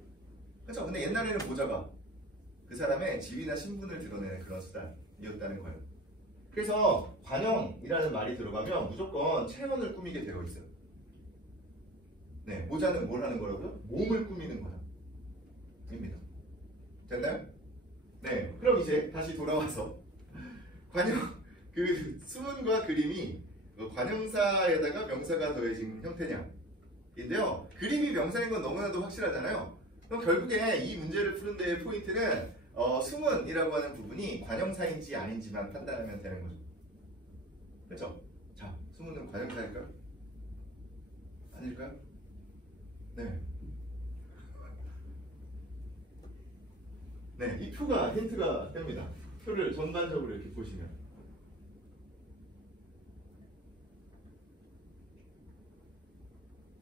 그렇죠? 근데 옛날에는 모자가 그 사람의 지위나 신분을 드러내는 그런 수단이었다는 거예요. 그래서 관형이라는 말이 들어가면 무조건 체형을 꾸미게 되어 있어요. 네, 모자는 뭘 하는 거라고요? 몸을 꾸미는 거다. 입니다. 됐나요? 네, 그럼 이제 다시 돌아와서 그 수문과 그림이 관형사에다가 명사가 더해진 형태냐인데요. 그림이 명사인 건 너무나도 확실하잖아요. 그럼 결국에 이 문제를 푸는 데의 포인트는 수문이라고 하는 부분이 관형사인지 아닌지만 판단하면 되는 거죠. 그렇죠? 자, 수문은 관형사일까요? 아닐까요? 네. 네, 이 표가 힌트가 됩니다. 표를 전반적으로 이렇게 보시면.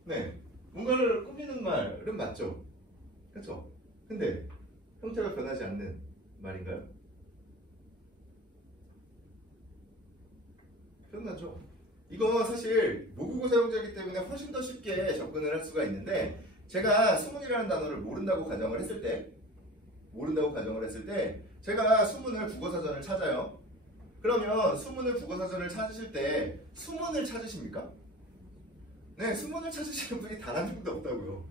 네, 뭔가를 꾸미는 말은 맞죠? 그렇죠? 근데 형태가 변하지 않는 말인가요? 변하죠. 이거 사실 모국어 사용자이기 때문에 훨씬 더 쉽게 접근을 할 수가 있는데, 제가 수문이라는 단어를 모른다고 가정을 했을 때 제가 수문을 국어사전을 찾아요. 그러면 수문을 국어사전을 찾으실 때 수문을 찾으십니까? 네, 수문을 찾으시는 분이 단 한 명도 없다고요.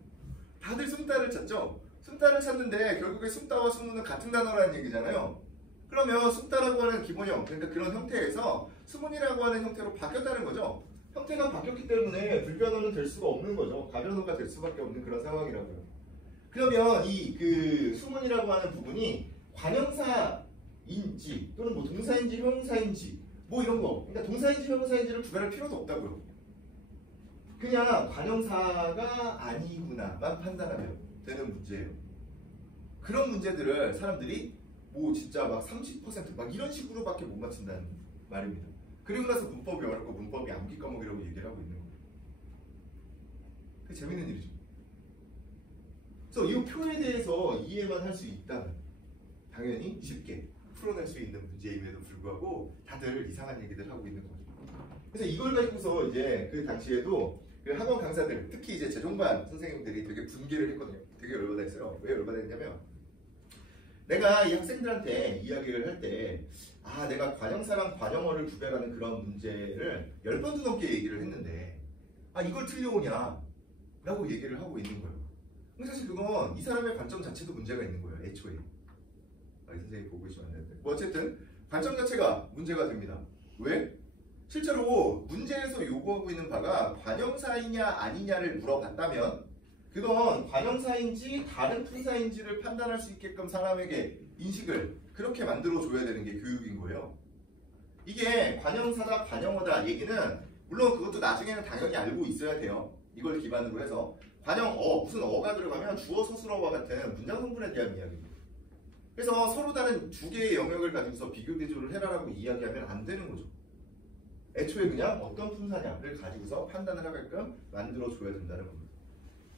다들 숨따를 찾죠? 숨따를 찾는데 결국에 숨따와 수문은 같은 단어라는 얘기잖아요. 그러면 숨따라고 하는 기본형, 그러니까 그런 형태에서 수문이라고 하는 형태로 바뀌었다는 거죠. 형태가 바뀌었기 때문에 불변어는 될 수가 없는 거죠. 가변어가 될 수밖에 없는 그런 상황이라고요. 그러면 이 수문이라고 하는 부분이 관형사인지 또는 뭐 동사인지 형용사인지 뭐 이런 거, 그러니까 동사인지 형용사인지를 구별할 필요도 없다고요. 그냥 관형사가 아니구나만 판단하면 되는 문제예요. 그런 문제들을 사람들이 뭐 진짜 막 30% 이런 식으로밖에 못 맞춘다는 말입니다. 그리고 나서 문법이 어렵고 문법이 암기 과목이라고 얘기를 하고 있는 거예요. 그게 재밌는 일이죠. 그래서 이 표에 대해서 이해만 할 수 있다면 당연히 쉽게 풀어낼 수 있는 문제임에도 불구하고 다들 이상한 얘기들 하고 있는 거죠. 그래서 이걸 가지고서 이제 그 당시에도 그 학원 강사들, 특히 이제 재종반 선생님들이 되게 분개를 했거든요. 되게 열받아 했어요. 왜 열받아 했냐면, 내가 이 학생들한테 이야기를 할 때 내가 관형사랑 관형어를 구별하는 그런 문제를 10번도 넘게 얘기를 했는데 이걸 틀려오냐 라고 얘기를 하고 있는 거예요. 근데 사실 그건 이 사람의 관점 자체도 문제가 있는 거예요. 애초에. 선생님이 보고 계시면 안 되는데, 뭐 어쨌든 관점 자체가 문제가 됩니다. 왜? 실제로 문제에서 요구하고 있는 바가 관형사이냐 아니냐를 물어봤다면 그건 관형사인지 다른 품사인지를 판단할 수 있게끔 사람에게 인식을 그렇게 만들어줘야 되는 게 교육인 거예요. 이게 관형사다 관형어다 얘기는 물론 그것도 나중에는 당연히 알고 있어야 돼요. 이걸 기반으로 해서 관형어, 무슨 어가 들어가면 주어 서술어와 같은 문장 성분에 대한 이야기입니다. 그래서 서로 다른 두 개의 영역을 가지고서 비교 대조를 해라라고 이야기하면 안 되는 거죠. 애초에 그냥 어떤 품사냐를 가지고서 판단을 하게끔 만들어줘야 된다는 겁니다.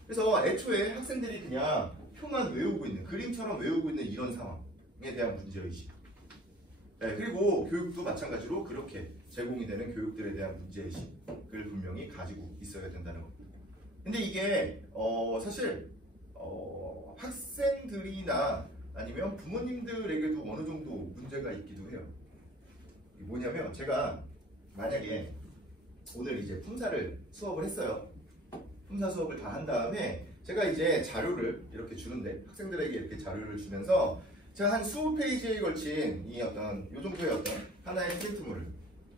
그래서 애초에 학생들이 그냥 표만 외우고 있는, 그림처럼 외우고 있는 이런 상황에 대한 문제의식. 네, 그리고 교육도 마찬가지로 그렇게 제공이 되는 교육들에 대한 문제의식을 분명히 가지고 있어야 된다는 겁니다. 근데 이게 사실 학생들이나 아니면 부모님들에게도 어느 정도 문제가 있기도 해요. 뭐냐면, 제가 만약에 오늘 이제 품사를 수업을 했어요. 품사 수업을 다 한 다음에 제가 이제 자료를 이렇게 주는데, 학생들에게 이렇게 자료를 주면서 제가 한 20페이지에 걸친 이 어떤 요 정도의 어떤 하나의 프린트물을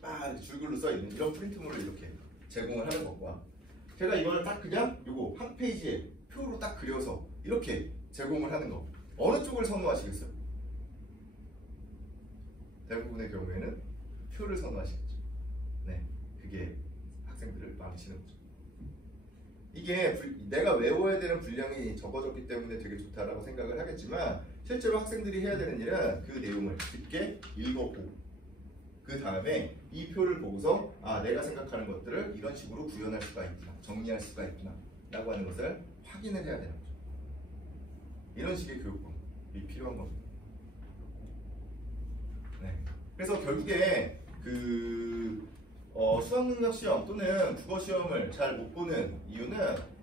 막 이렇게 줄글로 써 있는 이런 프린트물을 이렇게 제공을 하는 것과, 제가 이걸 딱 그냥 요거 한 페이지에 표로 딱 그려서 이렇게 제공을 하는 거, 어느 쪽을 선호하시겠어요? 대부분의 경우에는 표를 선호하시겠죠. 네, 그게 학생들을 망치는 거죠. 이게 내가 외워야 되는 분량이 적어졌기 때문에 되게 좋다라고 생각을 하겠지만, 실제로 학생들이 해야 되는 일은 그 내용을 깊게 읽어보고 그 다음에 이 표를 보고서 내가 생각하는 것들을 이런 식으로 구현할 수가 있구나, 정리할 수가 있구나 라고 하는 것을 확인을 해야 되는 거죠. 이런 식의 교육법이 필요한 겁니다. 네. 그래서 결국에 수학능력 시험 또는 국어 시험을 잘 못 보는 이유는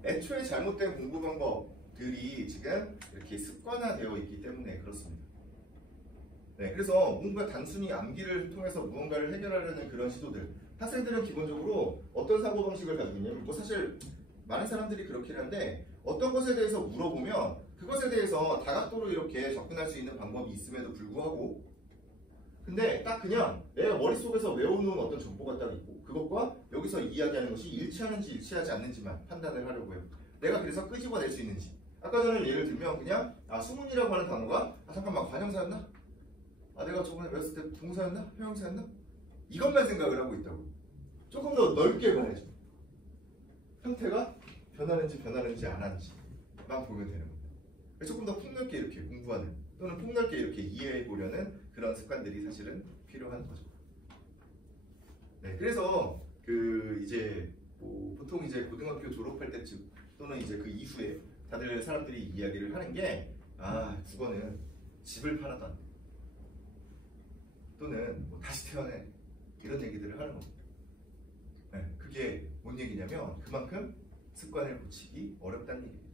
애초에 잘못된 공부 방법들이 지금 이렇게 습관화되어 있기 때문에 그렇습니다. 네, 그래서 뭔가 단순히 암기를 통해서 무언가를 해결하려는 그런 시도들, 학생들은 기본적으로 어떤 사고방식을 가지고 있냐면, 뭐 사실 많은 사람들이 그렇긴 한데 어떤 것에 대해서 물어보면 그것에 대해서 다각도로 이렇게 접근할 수 있는 방법이 있음에도 불구하고 근데 딱 그냥 내가 머릿속에서 외워놓은 어떤 정보가 딱 있고 그것과 여기서 이야기하는 것이 일치하는지 일치하지 않는지만 판단을 하려고 해요. 내가 그래서 끄집어낼 수 있는지. 아까 전에 예를 들면 그냥 수문이라고 하는 단어가 잠깐만 관형사였나? 내가 저번에 외웠을 때 동사였나? 형용사였나? 이것만 생각을 하고 있다고. 조금 더 넓게 봐야죠. 형태가 변하는지 안 하는지만 보면 되는 겁니다. 조금 더 폭넓게 이렇게 공부하는 또는 폭넓게 이렇게 이해해 보려는 그런 습관들이 사실은 필요한 거죠. 네, 그래서 이제 보통 이제 고등학교 졸업할 때쯤 또는 이제 그 이후에 다들 사람들이 이야기를 하는 게 국어는 집을 팔아던 또는 다시 태어난 이런 얘기들을 하는 겁니다. 네, 그게 뭔 얘기냐면 그만큼 습관을 고치기 어렵다는 얘기입니다.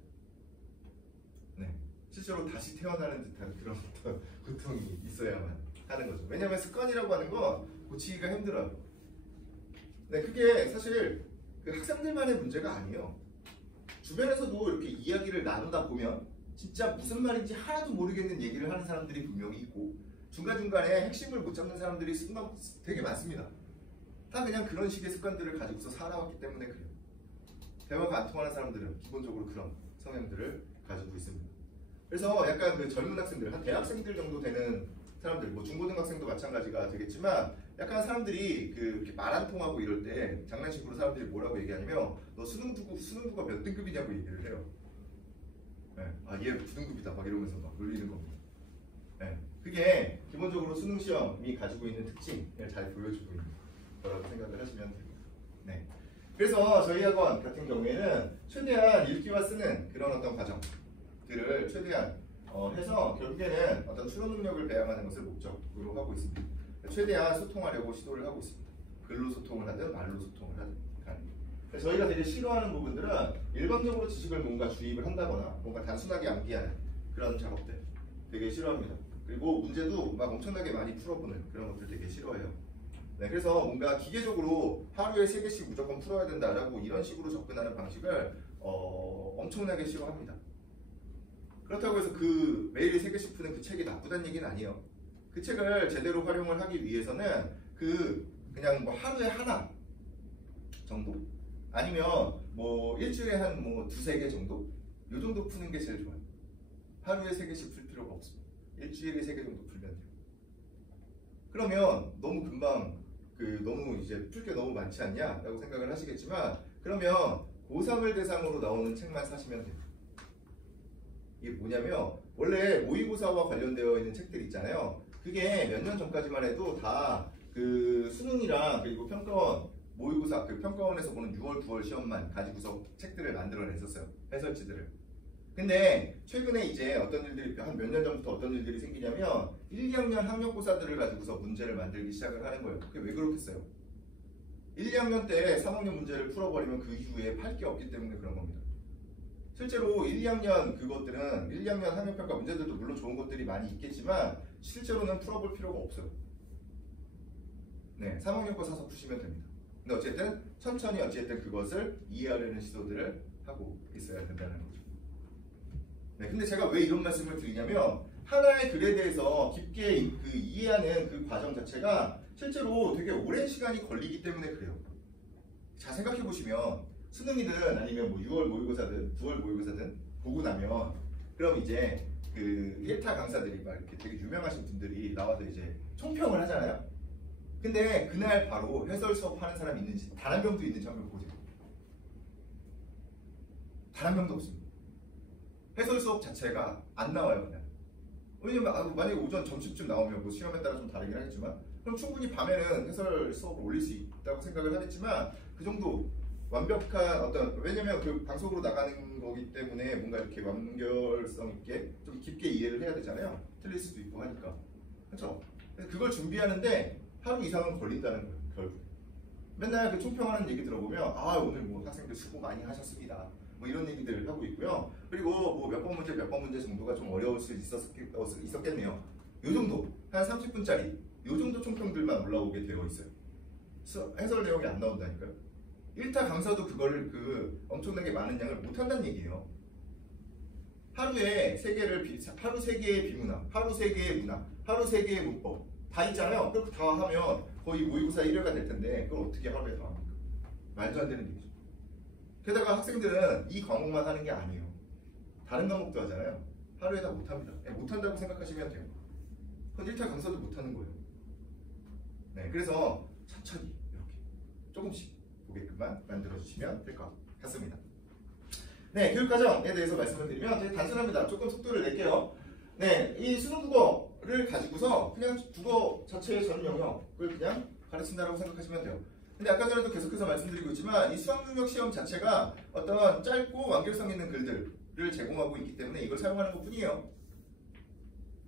네, 실제로 다시 태어나는 듯한 그런 어떤 고통이 있어야만 하는 거죠. 왜냐하면 습관이라고 하는 건 고치기가 힘들어요. 네, 그게 사실 그 학생들만의 문제가 아니에요. 주변에서도 이렇게 이야기를 나누다 보면 진짜 무슨 말인지 하나도 모르겠는 얘기를 하는 사람들이 분명히 있고 중간중간에 핵심을 못 잡는 사람들이 되게 많습니다. 다 그냥 그런 식의 습관들을 가지고서 살아왔기 때문에 그래요. 대화가 안 통하는 사람들은 기본적으로 그런 성향들을 가지고 있습니다. 그래서 약간 그 젊은 학생들, 한 대학생들 정도 되는 사람들, 뭐 중고등학생도 마찬가지가 되겠지만 약간 사람들이 이렇게 말 안 통하고 이럴 때 장난식으로 사람들이 뭐라고 얘기하냐면 너 수능부가 몇 등급이냐고 얘기를 해요. 네. 얘 9등급이다 막 이러면서 막 놀리는 겁니다. 네. 그게 기본적으로 수능 시험이 가지고 있는 특징을 잘 보여주고 있는 거라고 생각을 하시면 됩니다. 네. 그래서 저희 학원 같은 경우에는 최대한 읽기와 쓰는 그런 어떤 과정들을 최대한 해서 결국에는 어떤 추론 능력을 배양하는 것을 목적으로 하고 있습니다. 최대한 소통하려고 시도를 하고 있습니다. 글로 소통을 하든 말로 소통을 하든 저희가 되게 싫어하는 부분들은 일방적으로 지식을 뭔가 주입을 한다거나 뭔가 단순하게 암기하는 그런 작업들 되게 싫어합니다. 그리고 문제도 막 엄청나게 많이 풀어보는 그런 것들 되게 싫어해요. 네, 그래서 뭔가 기계적으로 하루에 3개씩 무조건 풀어야 된다라고 이런 식으로 접근하는 방식을 엄청나게 싫어합니다. 그렇다고 해서 매일 3개씩 푸는 그 책이 나쁘다는 얘기는 아니에요. 그 책을 제대로 활용을 하기 위해서는 그냥 뭐 하루에 하나 정도? 아니면 뭐 일주일에 한 뭐 2-3개 정도? 요 정도 푸는 게 제일 좋아요. 하루에 3개씩 풀 필요가 없습니다. 일주일에 3개 정도 풀면 돼요. 그러면 너무 금방 너무 이제 풀 게 너무 많지 않냐? 라고 생각을 하시겠지만 그러면 고3을 대상으로 나오는 책만 사시면 돼요. 이게 뭐냐면 원래 모의고사와 관련되어 있는 책들 있잖아요. 그게 몇 년 전까지만 해도 다 수능이랑 그리고 평가원 모의고사 평가원에서 보는 6월 9월 시험만 가지고서 책들을 만들어냈었어요. 해설지들을. 근데 최근에 이제 어떤 일들이 한 몇 년 전부터 어떤 일들이 생기냐면 1, 2학년 학력고사들을 가지고서 문제를 만들기 시작을 하는 거예요. 그게 왜 그렇겠어요? 1, 2학년 때 3학년 문제를 풀어버리면 그 이후에 팔 게 없기 때문에 그런 겁니다. 실제로 1, 2학년 그것들은 1, 2학년 학력평가 문제들도 물론 좋은 것들이 많이 있겠지만 실제로는 풀어볼 필요가 없어요. 네, 3학년 거 사서 푸시면 됩니다. 근데 어쨌든 천천히 그것을 이해하려는 시도들을 하고 있어야 된다는 거죠. 네, 근데 제가 왜 이런 말씀을 드리냐면 하나의 글에 대해서 깊게 이해하는 그 과정 자체가 실제로 되게 오랜 시간이 걸리기 때문에 그래요. 자, 생각해 보시면 수능이든 아니면 뭐 6월 모의고사든 9월 모의고사든 보고 나면 그럼 이제 1타 강사들이 막 이렇게 되게 유명하신 분들이 나와서 이제 총평을 하잖아요. 근데 그날 바로 해설 수업 하는 사람이 있는지 단 한 명도 있는지 한번 보세요. 단 한 명도 없습니다. 해설 수업 자체가 안 나와요, 그냥. 왜냐면 만약에 오전 점심쯤 나오면 뭐 시험에 따라 좀 다르긴 하겠지만 그럼 충분히 밤에는 해설 수업을 올릴 수 있다고 생각을 하겠지만 그 정도 완벽한 왜냐면 그 방송으로 나가는 거기 때문에 뭔가 이렇게 완결성 있게 좀 깊게 이해를 해야 되잖아요. 틀릴 수도 있고 하니까. 그렇죠? 그걸 준비하는데 하루 이상은 걸린다는 거예요, 결국. 맨날 총평하는 얘기 들어보면 오늘 뭐 학생들 수고 많이 하셨습니다. 뭐 이런 얘기들 하고 있고요. 그리고 뭐 몇 번 문제 정도가 좀 어려울 수 있었겠네요. 요 정도, 한 30분짜리 요 정도 총평들만 올라오게 되어 있어요. 해설 내용이 안 나온다니까요. 1타 강사도 그걸 엄청나게 많은 양을 못한다는 얘기예요. 하루에 3개를 하루 3개의 비문학, 하루 3개의 문학, 하루 3개의 문법 다 있잖아요. 그렇게 다 하면 거의 모의고사 1회가 될 텐데 그걸 어떻게 하루에 다 합니까? 말도 안 되는 얘기죠. 게다가 학생들은 이 과목만 하는 게 아니에요. 다른 과목도 하잖아요. 하루에 다 못합니다. 못한다고 생각하시면 돼요. 그건 1타 강사도 못하는 거예요. 네, 그래서 천천히 이렇게 조금씩 보게끔만 만들어주시면 될 것 같습니다. 네, 교육과정에 대해서 말씀을 드리면 되게 단순합니다. 조금 속도를 낼게요. 네, 이 수능 국어를 가지고서 그냥 국어 자체의 전 영역을 그냥 가르친다고 생각하시면 돼요. 근데 아까 전에도 계속해서 말씀드리고 있지만 이 수학능력 시험 자체가 어떤 짧고 완결성 있는 글들을 제공하고 있기 때문에 이걸 사용하는 것 뿐이에요.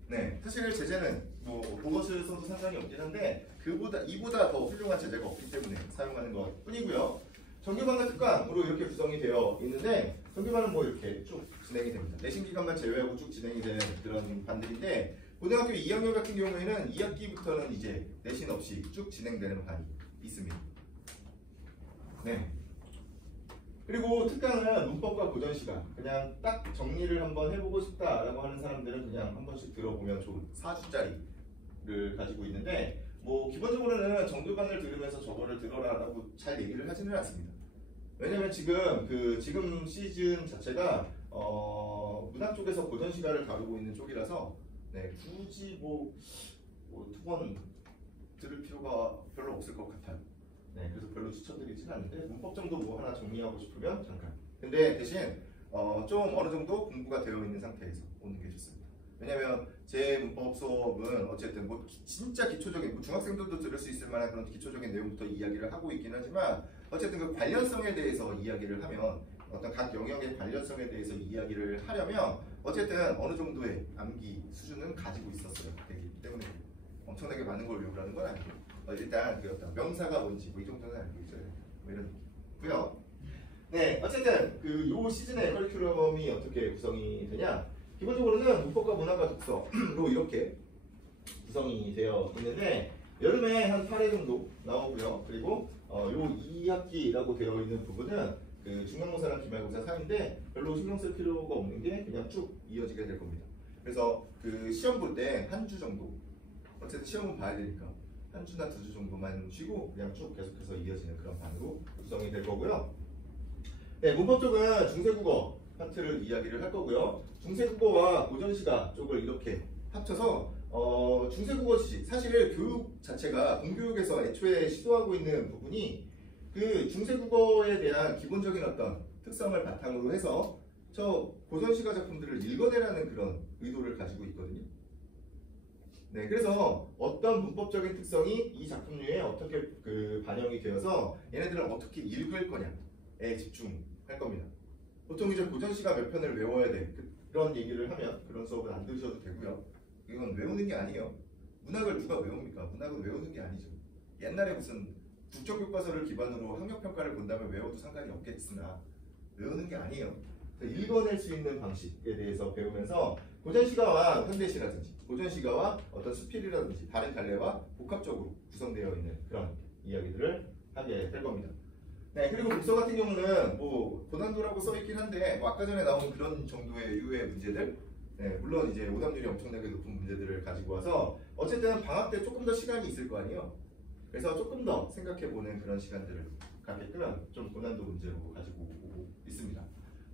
네, 사실 제재는 뭐 그것을 써도 상관이 없긴 한데 이보다 더 훌륭한 제재가 없기 때문에 사용하는 것 뿐이고요. 정규반과 특강으로 이렇게 구성이 되어 있는데 정규반은 뭐 이렇게 쭉 진행이 됩니다. 내신 기간만 제외하고 쭉 진행이 되는 그런 반들인데 고등학교 2학년 같은 경우에는 2학기부터는 이제 내신 없이 쭉 진행되는 반이 있습니다. 네. 그리고 특강은 문법과 고전 시간 그냥 딱 정리를 한번 해보고 싶다라고 하는 사람들은 그냥 한 번씩 들어보면 좋은 4주짜리를 가지고 있는데 뭐 기본적으로는 정규반을 들으면서 저거를 들어라라고 잘 얘기를 하지는 않습니다. 왜냐면 지금 시즌 자체가 문학 쪽에서 고전 시가를 다루고 있는 쪽이라서 네, 굳이 두 번 들을 필요가 별로 없을 것 같아요. 네, 그래서 별로 추천드리진 않는데 문법 정도 뭐 하나 정리하고 싶으면 잠깐. 근데 대신 좀 어느 정도 공부가 되어 있는 상태에서 오는 게 좋습니다. 왜냐면 제 문법 수업은 어쨌든 뭐 진짜 기초적인 중학생들도 들을 수 있을 만한 그런 기초적인 내용부터 이야기를 하고 있긴 하지만 어쨌든 그 관련성에 대해서 이야기를 하면 어떤 각 영역의 관련성에 대해서 이야기를 하려면 어쨌든 어느 정도의 암기 수준은 가지고 있었어야 되기 때문에 엄청나게 많은 걸 외우라는 건 아니고 일단 그 어떤 명사가 뭔지 뭐 이 정도는 알고 있어요. 뭐 이런 느낌이고요. 네, 어쨌든 요 시즌의 커리큘럼이 어떻게 구성이 되냐? 기본적으로는 문법과 문학과 독서로 이렇게 구성이 되어 있는데 여름에 한 8회 정도 나오고요. 그리고 요 2학기라고 되어 있는 부분은 중간고사랑 기말고사 사이인데 별로 신경 쓸 필요가 없는 게 그냥 쭉 이어지게 될 겁니다. 그래서 시험 볼 때 한 주 정도 어쨌든 시험은 봐야 되니까 한 주나 2주 정도만 쉬고 그냥 쭉 계속해서 이어지는 그런 반으로 구성이 될 거고요. 네, 문법 쪽은 중세국어 파트를 이야기를 할 거고요. 중세국어와 고전시가 쪽을 이렇게 합쳐서 중세국어 지식, 사실 교육 자체가 공교육에서 애초에 시도하고 있는 부분이 중세국어에 대한 기본적인 어떤 특성을 바탕으로 해서 저 고전시가 작품들을 읽어내라는 그런 의도를 가지고 있거든요. 네, 그래서 어떤 문법적인 특성이 이 작품류에 어떻게 반영이 되어서 얘네들을 어떻게 읽을 거냐에 집중할 겁니다. 보통 이제 고전시가 몇 편을 외워야 돼 그런 얘기를 하면 그런 수업은 안 들으셔도 되고요. 이건 외우는 게 아니에요. 문학을 누가 외웁니까? 문학은 외우는 게 아니죠. 옛날에 무슨 국정교과서를 기반으로 학력평가를 본다면 외워도 상관이 없겠으나 외우는 게 아니에요. 읽어낼 수 있는 방식에 대해서 배우면서 고전시가와 현대시라든지 고전시가와 어떤 수필이라든지 다른 갈래와 복합적으로 구성되어 있는 그런 이야기들을 하게 될 겁니다. 네, 그리고 독서 같은 경우는 뭐 고난도라고 써있긴 한데 뭐 아까 전에 나온 그런 정도의 유의 문제들 네, 물론 이제 오답률이 엄청나게 높은 문제들을 가지고 와서 어쨌든 방학 때 조금 더 시간이 있을 거 아니에요. 그래서 조금 더 생각해보는 그런 시간들을 갖게끔 좀 고난도 문제로 가지고 오고 있습니다.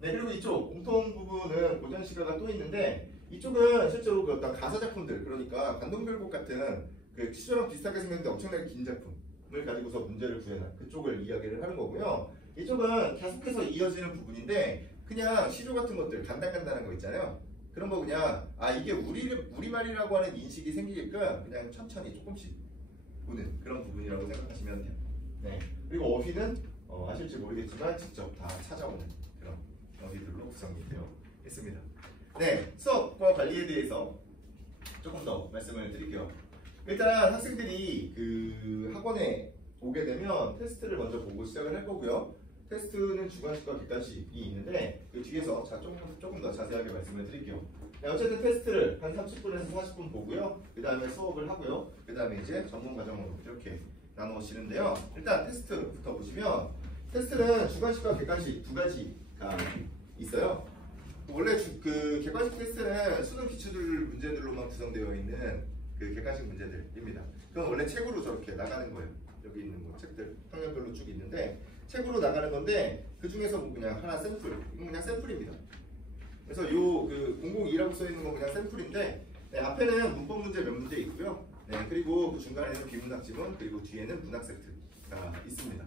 네, 그리고 이쪽 공통 부분은 고전시가가 또 있는데 이쪽은 실제로 그 어떤 가사 작품들 그러니까 관동별곡 같은 시조랑 비슷하게 생겼는데 엄청나게 긴 작품을 가지고서 문제를 구해낸 그쪽을 이야기를 하는 거고요. 이쪽은 계속해서 이어지는 부분인데 그냥 시조 같은 것들 간단간단한 거 있잖아요. 그런 거 그냥 이게 우리말이라고 하는 인식이 생기게끔 그냥 천천히 조금씩 보는 그런 부분이라고 생각하시면 돼요. 네, 그리고 어휘는 아실지 모르겠지만 직접 다 찾아오는 그런 어휘들로 구성이 되어 있습니다. 네, 수업과 관리에 대해서 조금 더 말씀을 드릴게요. 일단 학생들이 학원에 오게 되면 테스트를 먼저 보고 시작을 할 거고요. 테스트는 주관식과 객관식이 있는데 그 뒤에서 조금 더 자세하게 말씀을 드릴게요. 네, 어쨌든 테스트를 한 30분에서 40분 보고요. 그 다음에 수업을 하고요. 그 다음에 이제 전문 과정으로 이렇게 나누시는데요. 일단 테스트부터 보시면 테스트는 주관식과 객관식 두 가지가 있어요. 원래 그 객관식 테스트는 수능 기출 문제들로만 구성되어 있는 그 객관식 문제들입니다. 그건 원래 책으로 저렇게 나가는 거예요. 여기 있는 뭐 책들 학년별로 쭉 있는데 책으로 나가는 건데 그 중에서 뭐 그냥 하나 샘플, 이건 그냥 샘플입니다. 그래서 요 그 002라고 써 있는 건 그냥 샘플인데 네, 앞에는 문법 문제 몇 문제 있고요. 네, 그리고 그 중간에는 비문학 지문 그리고 뒤에는 문학 세트가 있습니다.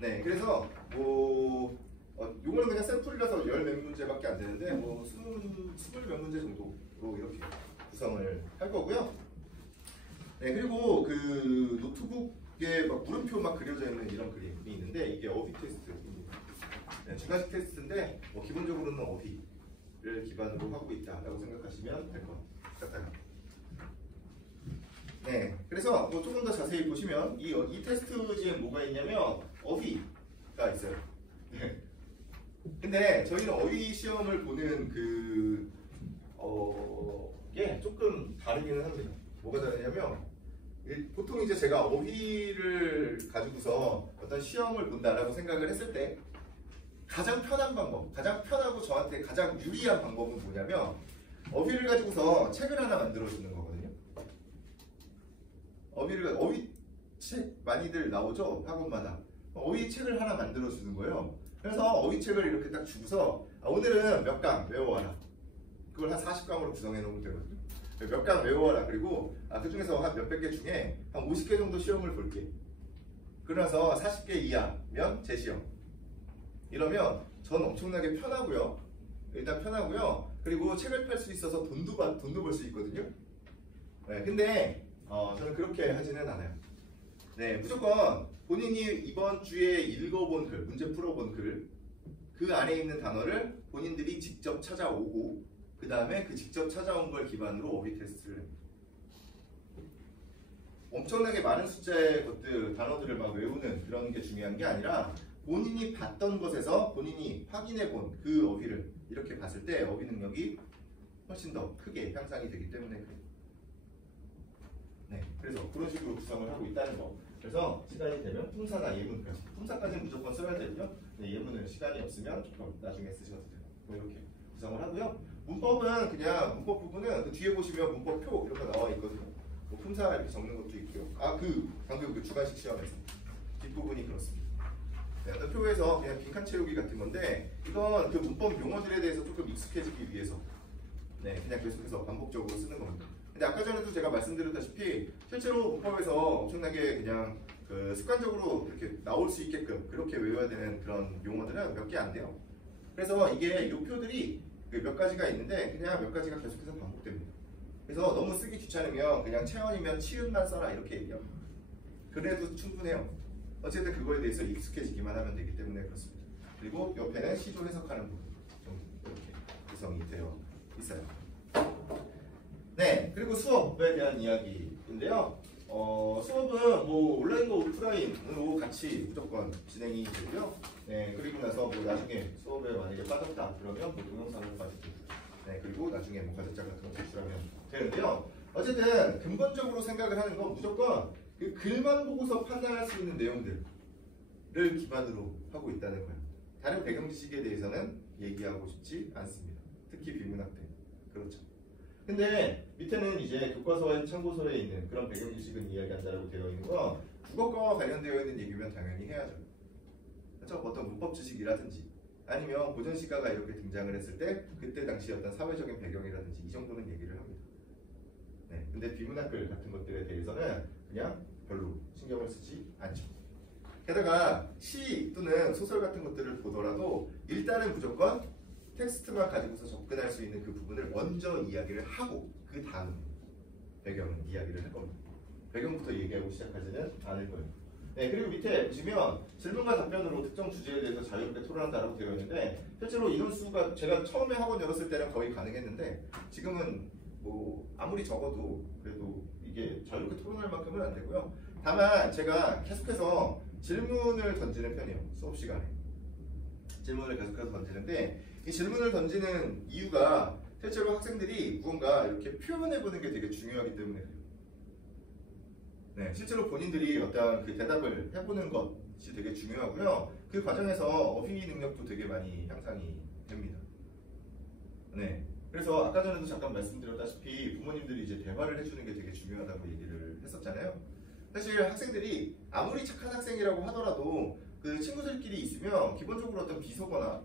네, 그래서 뭐 요거는 그냥 샘플이라서 열 몇 문제밖에 안 되는데 뭐 20 몇 문제 정도로 이렇게 구성을 할 거고요. 네, 그리고 그 노트북에 막 물음표 막 그려져 있는 이런 그림이 있는데 이게 어휘 테스트입니다. 네, 주관식 테스트인데 뭐 기본적으로는 어휘를 기반으로 하고 있다라고 생각하시면 될 것 같아요. 네, 그래서 뭐 조금 더 자세히 보시면 이 테스트지에 뭐가 있냐면 어휘가 있어요. 네. 근데 저희는 어휘 시험을 보는 게 조금 다르기는 합니다. 뭐가 다르냐면 보통 이제 제가 어휘를 가지고서 어떤 시험을 본다라고 생각을 했을 때 가장 편한 방법, 가장 편하고 저한테 가장 유리한 방법은 뭐냐면 어휘를 가지고서 책을 하나 만들어 주는 거거든요. 어휘 책 많이들 나오죠? 학원마다. 어휘 책을 하나 만들어 주는 거예요. 그래서 어휘 책을 이렇게 딱 주고서 오늘은 몇 강 외워와라. 그걸 한 40강으로 구성해 놓으면 되거든요. 몇 강 외워와라. 그리고 그 중에서 한 몇백 개 중에 한 50개 정도 시험을 볼게. 그러면서 40개 이하면 재시험. 이러면 전 엄청나게 편하고요. 일단 편하고요. 그리고 책을 팔 수 있어서 돈도 벌 수 있거든요. 네, 근데 저는 그렇게 하지는 않아요. 네, 무조건 본인이 이번 주에 읽어본 글, 문제 풀어본 글, 그 안에 있는 단어를 본인들이 직접 찾아오고 그 다음에 그 직접 찾아온 걸 기반으로 어휘 테스트를 해요. 엄청나게 많은 숫자의 것들, 단어들을 막 외우는 그런 게 중요한 게 아니라 본인이 봤던 것에서 본인이 확인해 본 그 어휘를 이렇게 봤을 때 어휘 능력이 훨씬 더 크게 향상이 되기 때문에 그래요. 네, 그래서 그런 식으로 구성을 하고 있다는 거. 그래서 시간이 되면 품사나 예문, 품사까지는 무조건 써야 되고요. 네, 예문은 시간이 없으면 조금 나중에 쓰셔도 돼요. 뭐 이렇게 구성을 하고요. 문법은 그냥 문법 부분은 그 뒤에 보시면 문법표 이렇게 나와 있거든요. 뭐 품사 이렇게 적는 것도 있고요. 방금 그 주관식 시험에서 뒷부분이 그렇습니다. 네, 어떤 표에서 그냥 빈칸 채우기 같은 건데 이건 그 문법 용어들에 대해서 조금 익숙해지기 위해서 네, 그냥 계속해서 반복적으로 쓰는 겁니다. 근데 아까 전에도 제가 말씀드렸다시피 실제로 문법에서 엄청나게 그냥 그 습관적으로 이렇게 나올 수 있게끔 그렇게 외워야 되는 그런 용어들은 몇 개 안 돼요. 그래서 이게 요 표들이 몇 가지가 있는데 그냥 몇 가지가 계속해서 반복됩니다. 그래서 너무 쓰기 귀찮으면 그냥 체언이면 치읓만 써라 이렇게 얘기합니다. 그래도 충분해요. 어쨌든 그거에 대해서 익숙해지기만 하면 되기 때문에 그렇습니다. 그리고 옆에는 시조 해석하는 부분 좀 이렇게 구성이 되어 있어요. 네, 그리고 수업에 대한 이야기인데요. 수업은 뭐 온라인과 오프라인으로 같이 무조건 진행이 되고요. 네, 그리고 나서 뭐 나중에 수업에 만약에 빠졌다 그러면 뭐 동영상을 봐주고, 네, 그리고 나중에 뭐 과제장 같은 거 제출하면 되는데요. 어쨌든 근본적으로 생각을 하는 건 무조건 그 글만 보고서 판단할 수 있는 내용들을 기반으로 하고 있다는 거예요. 다른 배경 지식에 대해서는 얘기하고 싶지 않습니다. 특히 비문학 때 그렇죠. 근데 밑에는 이제 교과서와 참고서에 있는 그런 배경 지식은 이야기한다라고 되어 있는 건 국어과와 관련되어 있는 얘기면 당연히 해야죠. 그렇죠? 어떤 문법 지식이라든지 아니면 고전 시가가 이렇게 등장을 했을 때 그때 당시 어떤 사회적인 배경이라든지 이 정도는 얘기를 합니다. 네, 근데 비문학글 같은 것들에 대해서는 그냥 별로 신경을 쓰지 않죠. 게다가 시 또는 소설 같은 것들을 보더라도 일단은 무조건 텍스트만 가지고서 접근할 수 있는 그 부분을 먼저 이야기를 하고 그 다음 배경은 이야기를 할 겁니다. 배경부터 얘기하고 시작하지는 않을 거예요. 네, 그리고 밑에 보시면 질문과 답변으로 특정 주제에 대해서 자유롭게 토론한다라고 되어 있는데 실제로 인원수가 제가 처음에 학원 열었을 때는 거의 가능했는데 지금은 뭐 아무리 적어도 그래도 이게 자유롭게 토론할 만큼은 안 되고요. 다만 제가 계속해서 질문을 던지는 편이에요. 수업 시간에 질문을 계속해서 던지는데 이 질문을 던지는 이유가 실제로 학생들이 무언가 이렇게 표현해보는 게 되게 중요하기 때문에 그래요. 네, 실제로 본인들이 어떤 그 대답을 해보는 것이 되게 중요하고요. 그 과정에서 어휘 능력도 되게 많이 향상이 됩니다. 네. 그래서 아까 전에도 잠깐 말씀드렸다시피 부모님들이 이제 대화를 해주는 게 되게 중요하다고 얘기를 했었잖아요. 사실 학생들이 아무리 착한 학생이라고 하더라도 그 친구들끼리 있으면 기본적으로 어떤 비속어나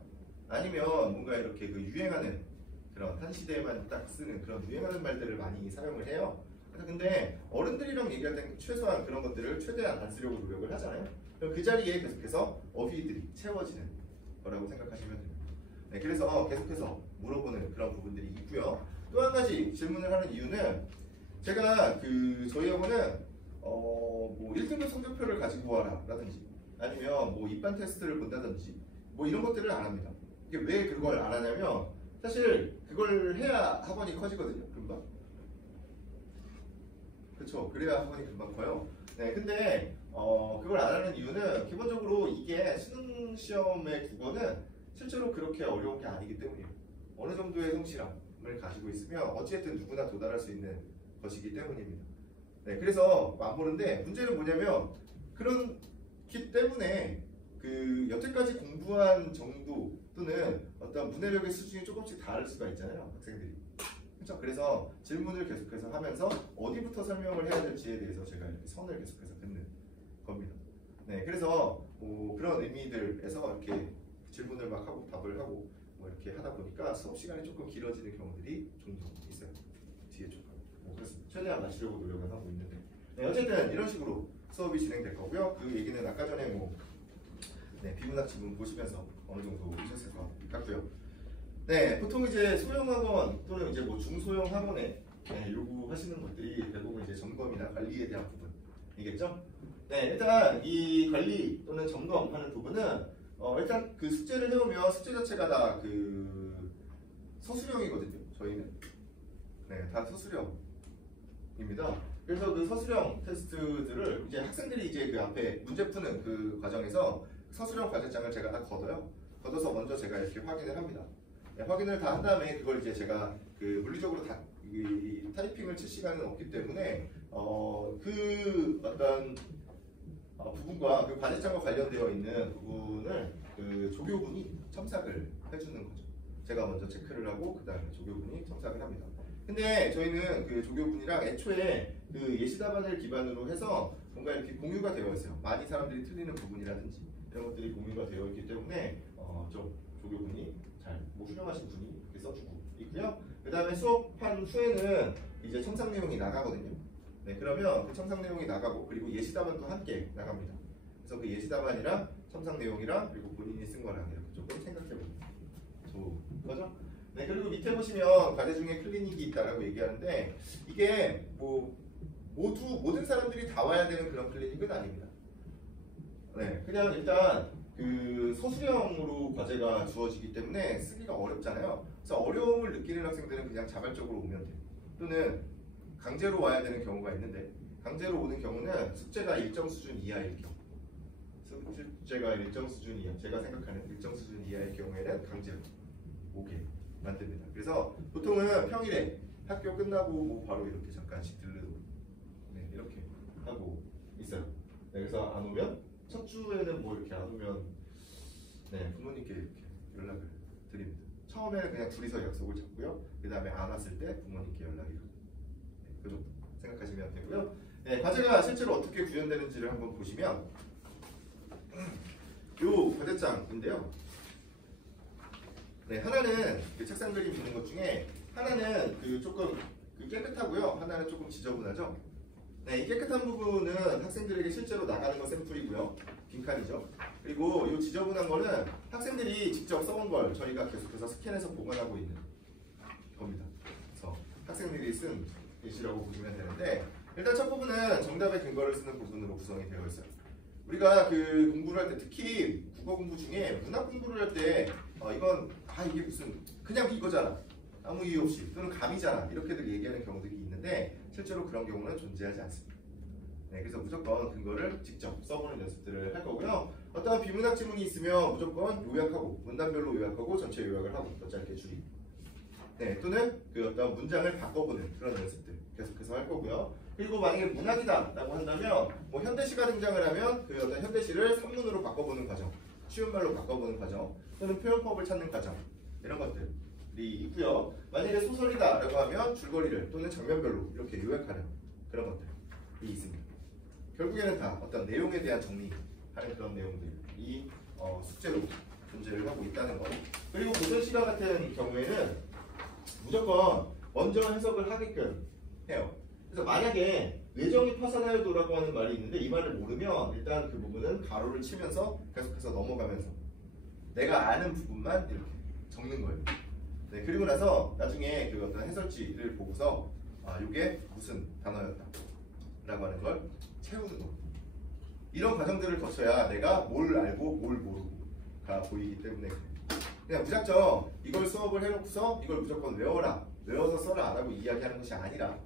아니면 뭔가 이렇게 그 유행하는 그런 한 시대에만 딱 쓰는 그런 유행하는 말들을 많이 사용을 해요. 근데 어른들이랑 얘기할 때 최소한 그런 것들을 최대한 안 쓰려고 노력을 하잖아요. 그럼 그 자리에 계속해서 어휘들이 채워지는 거라고 생각하시면 됩니다. 네, 그래서 계속해서 물어보는 그런 부분들이 있고요. 또 한 가지 질문을 하는 이유는 제가 저희 학원은 뭐 1등급 성적표를 가지고 와라 라든지 아니면 뭐 입반 테스트를 본다든지 뭐 이런 것들을 안 합니다. 이게 왜 그걸 안 하냐면 사실 그걸 해야 학원이 커지거든요. 금방. 그렇죠. 그래야 학원이 금방 커요. 네, 근데 그걸 안 하는 이유는 기본적으로 이게 수능 시험의 국어는 실제로 그렇게 어려운 게 아니기 때문이에요. 어느 정도의 성실함을 가지고 있으면 어찌됐든 누구나 도달할 수 있는 것이기 때문입니다. 네, 그래서 안 보는데 문제는 뭐냐면 그렇기 때문에 그 여태까지 공부한 정도 또는 어떤 문해력의 수준이 조금씩 다를 수가 있잖아요, 학생들이. 그렇죠? 그래서 질문을 계속해서 하면서 어디부터 설명을 해야 될지에 대해서 제가 이렇게 선을 계속해서 긋는 겁니다. 네, 그래서 뭐 그런 의미들에서 이렇게 질문을 막 하고 답을 하고 뭐 이렇게 하다 보니까 수업 시간이 조금 길어지는 경우들이 종종 있어요. 뒤에 조금. 뭐 그렇습니다. 최대한 맞추려고 노력을 하고 있는데. 네, 어쨌든 이런 식으로 수업이 진행될 거고요. 그 얘기는 아까 전에 뭐 비문학 지문 보시면서 어느 정도 보셨을 것 같고요. 네, 보통 이제 소형학원 또는 이제 뭐 중소형 학원에 요구하시는 것들이 대부분 이제 점검이나 관리에 대한 부분이겠죠. 네, 일단 이 관리 또는 점검하는 부분은 일단 그 숙제를 해오면 숙제 자체가 다 그 서술형이거든요. 저희는 다 서술형입니다. 그래서 그 서술형 테스트들을 이제 학생들이 이제 그 앞에 문제 푸는 그 과정에서 서술형 과제장을 제가 다 걷어요. 걷어서 먼저 제가 이렇게 확인을 합니다. 네, 확인을 다 한 다음에 그걸 이제 제가 그 물리적으로 다 타이핑을 칠 시간은 없기 때문에 그 어떤 부분과 그 과제장과 관련되어 있는 부분을 그 조교분이 첨삭을 해주는 거죠. 제가 먼저 체크를 하고 그 다음에 조교분이 첨삭을 합니다. 근데 저희는 그 조교분이랑 애초에 그 예시답안을 기반으로 해서 뭔가 이렇게 공유가 되어 있어요. 많이 사람들이 틀리는 부분이라든지 이런 것들이 공유가 되어 있기 때문에 좀 조교분이 잘 훌륭하신 분이 이렇게 써주고 있고요. 그 다음에 수업한 후에는 이제 첨삭 내용이 나가거든요. 네, 그러면 그 첨삭 내용이 나가고 그리고 예시답안도 함께 나갑니다. 그래서 그 예시답안이랑 첨삭 내용이랑 그리고 본인이 쓴 거랑 이렇게 조금 생각해보는 거죠. 네, 그리고 밑에 보시면 과제 중에 클리닉이 있다라고 얘기하는데 이게 뭐 모든 사람들이 다 와야 되는 그런 클리닉은 아닙니다. 네, 그냥 일단 그 서술형으로 과제가 주어지기 때문에 쓰기가 어렵잖아요. 그래서 어려움을 느끼는 학생들은 그냥 자발적으로 오면 돼요. 또는 강제로 와야 되는 경우가 있는데 강제로 오는 경우는 숙제가 일정 수준 이하일 경우 숙제가 일정 수준 이하 제가 생각하는 일정 수준 이하일 경우에는 강제로 오게 만듭니다. 그래서 보통은 평일에 학교 끝나고 뭐 바로 이렇게 잠깐씩 들르고 이렇게 하고 있어요. 네, 그래서 안 오면 첫 주에는 뭐 이렇게 안 오면 부모님께 이렇게 연락을 드립니다. 처음에는 그냥 둘이서 약속을 잡고요. 그 다음에 안 왔을 때 부모님께 연락이 가고 그 정도 생각하시면 되고요. 네, 과제가 실제로 어떻게 구현되는지를 한번 보시면 요 과제장인데요. 네, 하나는 그 책상 그림 있는 것 중에 하나는 그 조금 깨끗하고요. 하나는 조금 지저분하죠. 네, 이 깨끗한 부분은 학생들에게 실제로 나가는 거 샘플이고요. 빈칸이죠. 그리고 이 지저분한 거는 학생들이 직접 써온 걸 저희가 계속해서 스캔해서 보관하고 있는 겁니다. 그래서 학생들이 쓴 예시라고 보시면 되는데 일단 첫 부분은 정답의 근거를 쓰는 부분으로 구성이 되어 있어요. 우리가 그 공부를 할 때 특히 국어 공부 중에 문학 공부를 할 때 이건 이게 무슨 그냥 이거잖아. 아무 이유 없이 또는 감이잖아. 이렇게들 얘기하는 경우들이 있는데 실제로 그런 경우는 존재하지 않습니다. 네, 그래서 무조건 근거를 직접 써보는 연습들을 할 거고요. 어떤 비문학 지문이 있으면 무조건 요약하고 문단별로 요약하고 전체 요약을 하고 더 짧게 줄이고 네, 또는 그 어떤 문장을 바꿔보는 그런 연습들 계속해서 할 거고요. 그리고 만약에 문학이다 라고 한다면 뭐 현대시가 등장을 하면 그 어떤 현대시를 산문으로 바꿔보는 과정 쉬운 말로 바꿔보는 과정 또는 표현법을 찾는 과정 이런 것들이 있고요. 만약에 소설이다라고 하면 줄거리를 또는 장면별로 이렇게 요약하는 그런 것들이 있습니다. 결국에는 다 어떤 내용에 대한 정리하는 그런 내용들이 숙제로 존재를 하고 있다는 거. 그리고 고전 시간 같은 경우에는 무조건 먼저 해석을 하게끔 해요. 그래서 만약에 뇌정이 파산하여도라고 하는 말이 있는데 이 말을 모르면 일단 그 부분은 가로를 치면서 계속해서 넘어가면서 내가 아는 부분만 이렇게 적는 거예요. 네, 그리고 나서 나중에 그 어떤 해설지를 보고서 이게 무슨 단어였다 라고 하는 걸 채우는 겁니다. 이런 과정들을 거쳐야 내가 뭘 알고 뭘 모르고가 보이기 때문에 그냥 무작정 이걸 수업을 해놓고서 이걸 무조건 외워라, 외워서 써라 라고 이야기하는 것이 아니라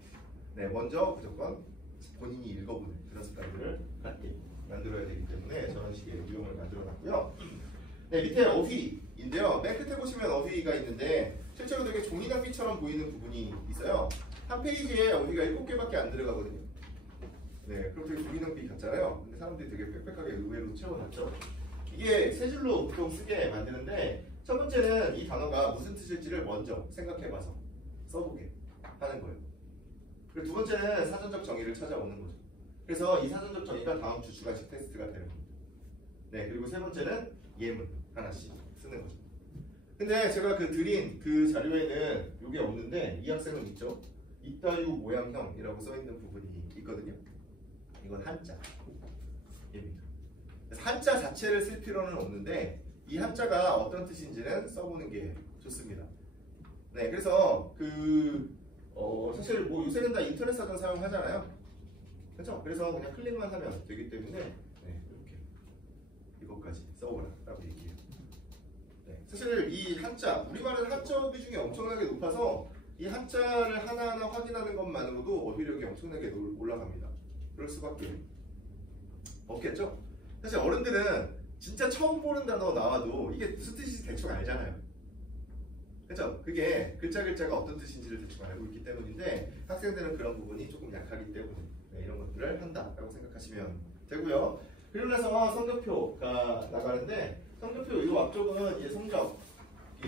먼저 무조건 본인이 읽어보는 그런 습관들을 갖게 만들어야 되기 때문에 저런 식의 유형을 만들어놨고요. 밑에 어휘인데요. 맨 끝에 보시면 어휘가 있는데 실제로 되게 종이 낭비처럼 보이는 부분이 있어요. 한 페이지에 어휘가 7개밖에 안 들어가거든요. 그럼 되게 종이 낭비 같잖아요. 근데 사람들이 되게 빽빽하게 의외로 채워놨죠. 이게 세 줄로 보통 쓰게 만드는데 첫 번째는 이 단어가 무슨 뜻일지를 먼저 생각해봐서 써보게 하는 거예요. 그리고 두 번째는 사전적 정의를 찾아오는 거죠. 그래서 이 사전적 정의가 다음 주 주관식 테스트가 되는 겁니다. 그리고 세 번째는 예문 하나씩 쓰는 거죠. 근데 제가 드린 그 자료에는 이게 없는데 이 학생은 있죠. 이따유 모양형이라고 써있는 부분이 있거든요. 이건 한자입니다. 그래서 한자 자체를 쓸 필요는 없는데 이 한자가 어떤 뜻인지는 써보는 게 좋습니다. 그래서 사실 뭐 요새는 다 인터넷 사전 사용하잖아요. 그렇죠? 그래서 그냥 클릭만 하면 되기 때문에 이렇게 이것까지 써보라라고 얘기해요. 사실 이 한자, 우리말은 한자 비중이 엄청나게 높아서 이 한자를 하나하나 확인하는 것만으로도 어휘력이 엄청나게 올라갑니다. 그럴 수밖에 없겠죠? 사실 어른들은 진짜 처음 보는 단어 나와도 이게 무슨 뜻인지 대충 알잖아요. 그렇죠? 그게 글자가 어떤 뜻인지를 대충 알고 있기 때문인데 학생들은 그런 부분이 조금 약하기 때문에 이런 것들을 한다라고 생각하시면 되고요. 그리고 나서 성적표가 나가는데 성적표 이 앞쪽은 이제 성적이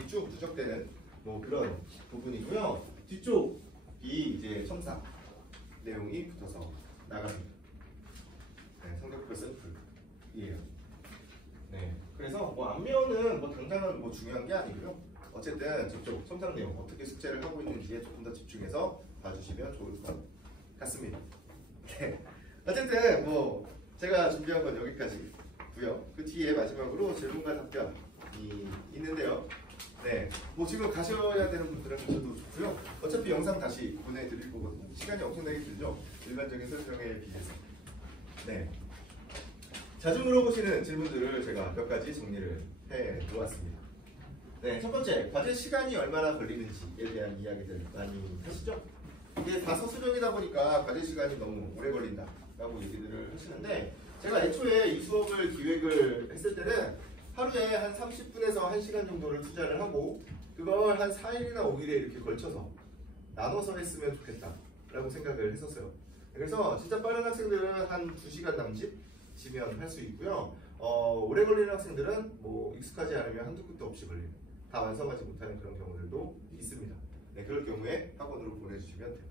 쭉 누적되는 뭐 그런 부분이고요. 뒤쪽이 이제 첨삭 내용이 붙어서 나갑니다. 성적표 샘플이에요. 그래서 뭐 앞면은 뭐 당장은 뭐 중요한 게 아니고요. 어쨌든 저쪽 첨삭 내용 어떻게 숙제를 하고 있는지에 조금 더 집중해서 봐주시면 좋을 것 같습니다. 어쨌든 뭐 제가 준비한 건 여기까지고요. 그 뒤에 마지막으로 질문과 답변이 있는데요. 뭐 지금 가셔야 되는 분들은 가셔도 좋고요. 어차피 영상 다시 보내드릴 거거든요. 시간이 엄청나게 길죠. 일반적인 설명에 비해서. 자주 물어보시는 질문들을 제가 몇 가지 정리를 해 놓았습니다. 첫 번째, 과제 시간이 얼마나 걸리는지에 대한 이야기들 많이 하시죠? 이게 다 서술형이다 보니까 과제 시간이 너무 오래 걸린다라고 얘기들을 하시는데 제가 애초에 이 수업을 기획을 했을 때는 하루에 한 30분에서 1시간 정도를 투자를 하고 그걸 한 4일이나 5일에 이렇게 걸쳐서 나눠서 했으면 좋겠다라고 생각을 했었어요. 그래서 진짜 빠른 학생들은 한 2시간 남짓이면 할 수 있고요. 오래 걸리는 학생들은 뭐 익숙하지 않으면 한두 끝도 없이 걸리는, 다 완성하지 못하는 그런 경우들도 있습니다. 그럴 경우에 학원으로 보내주시면 돼요.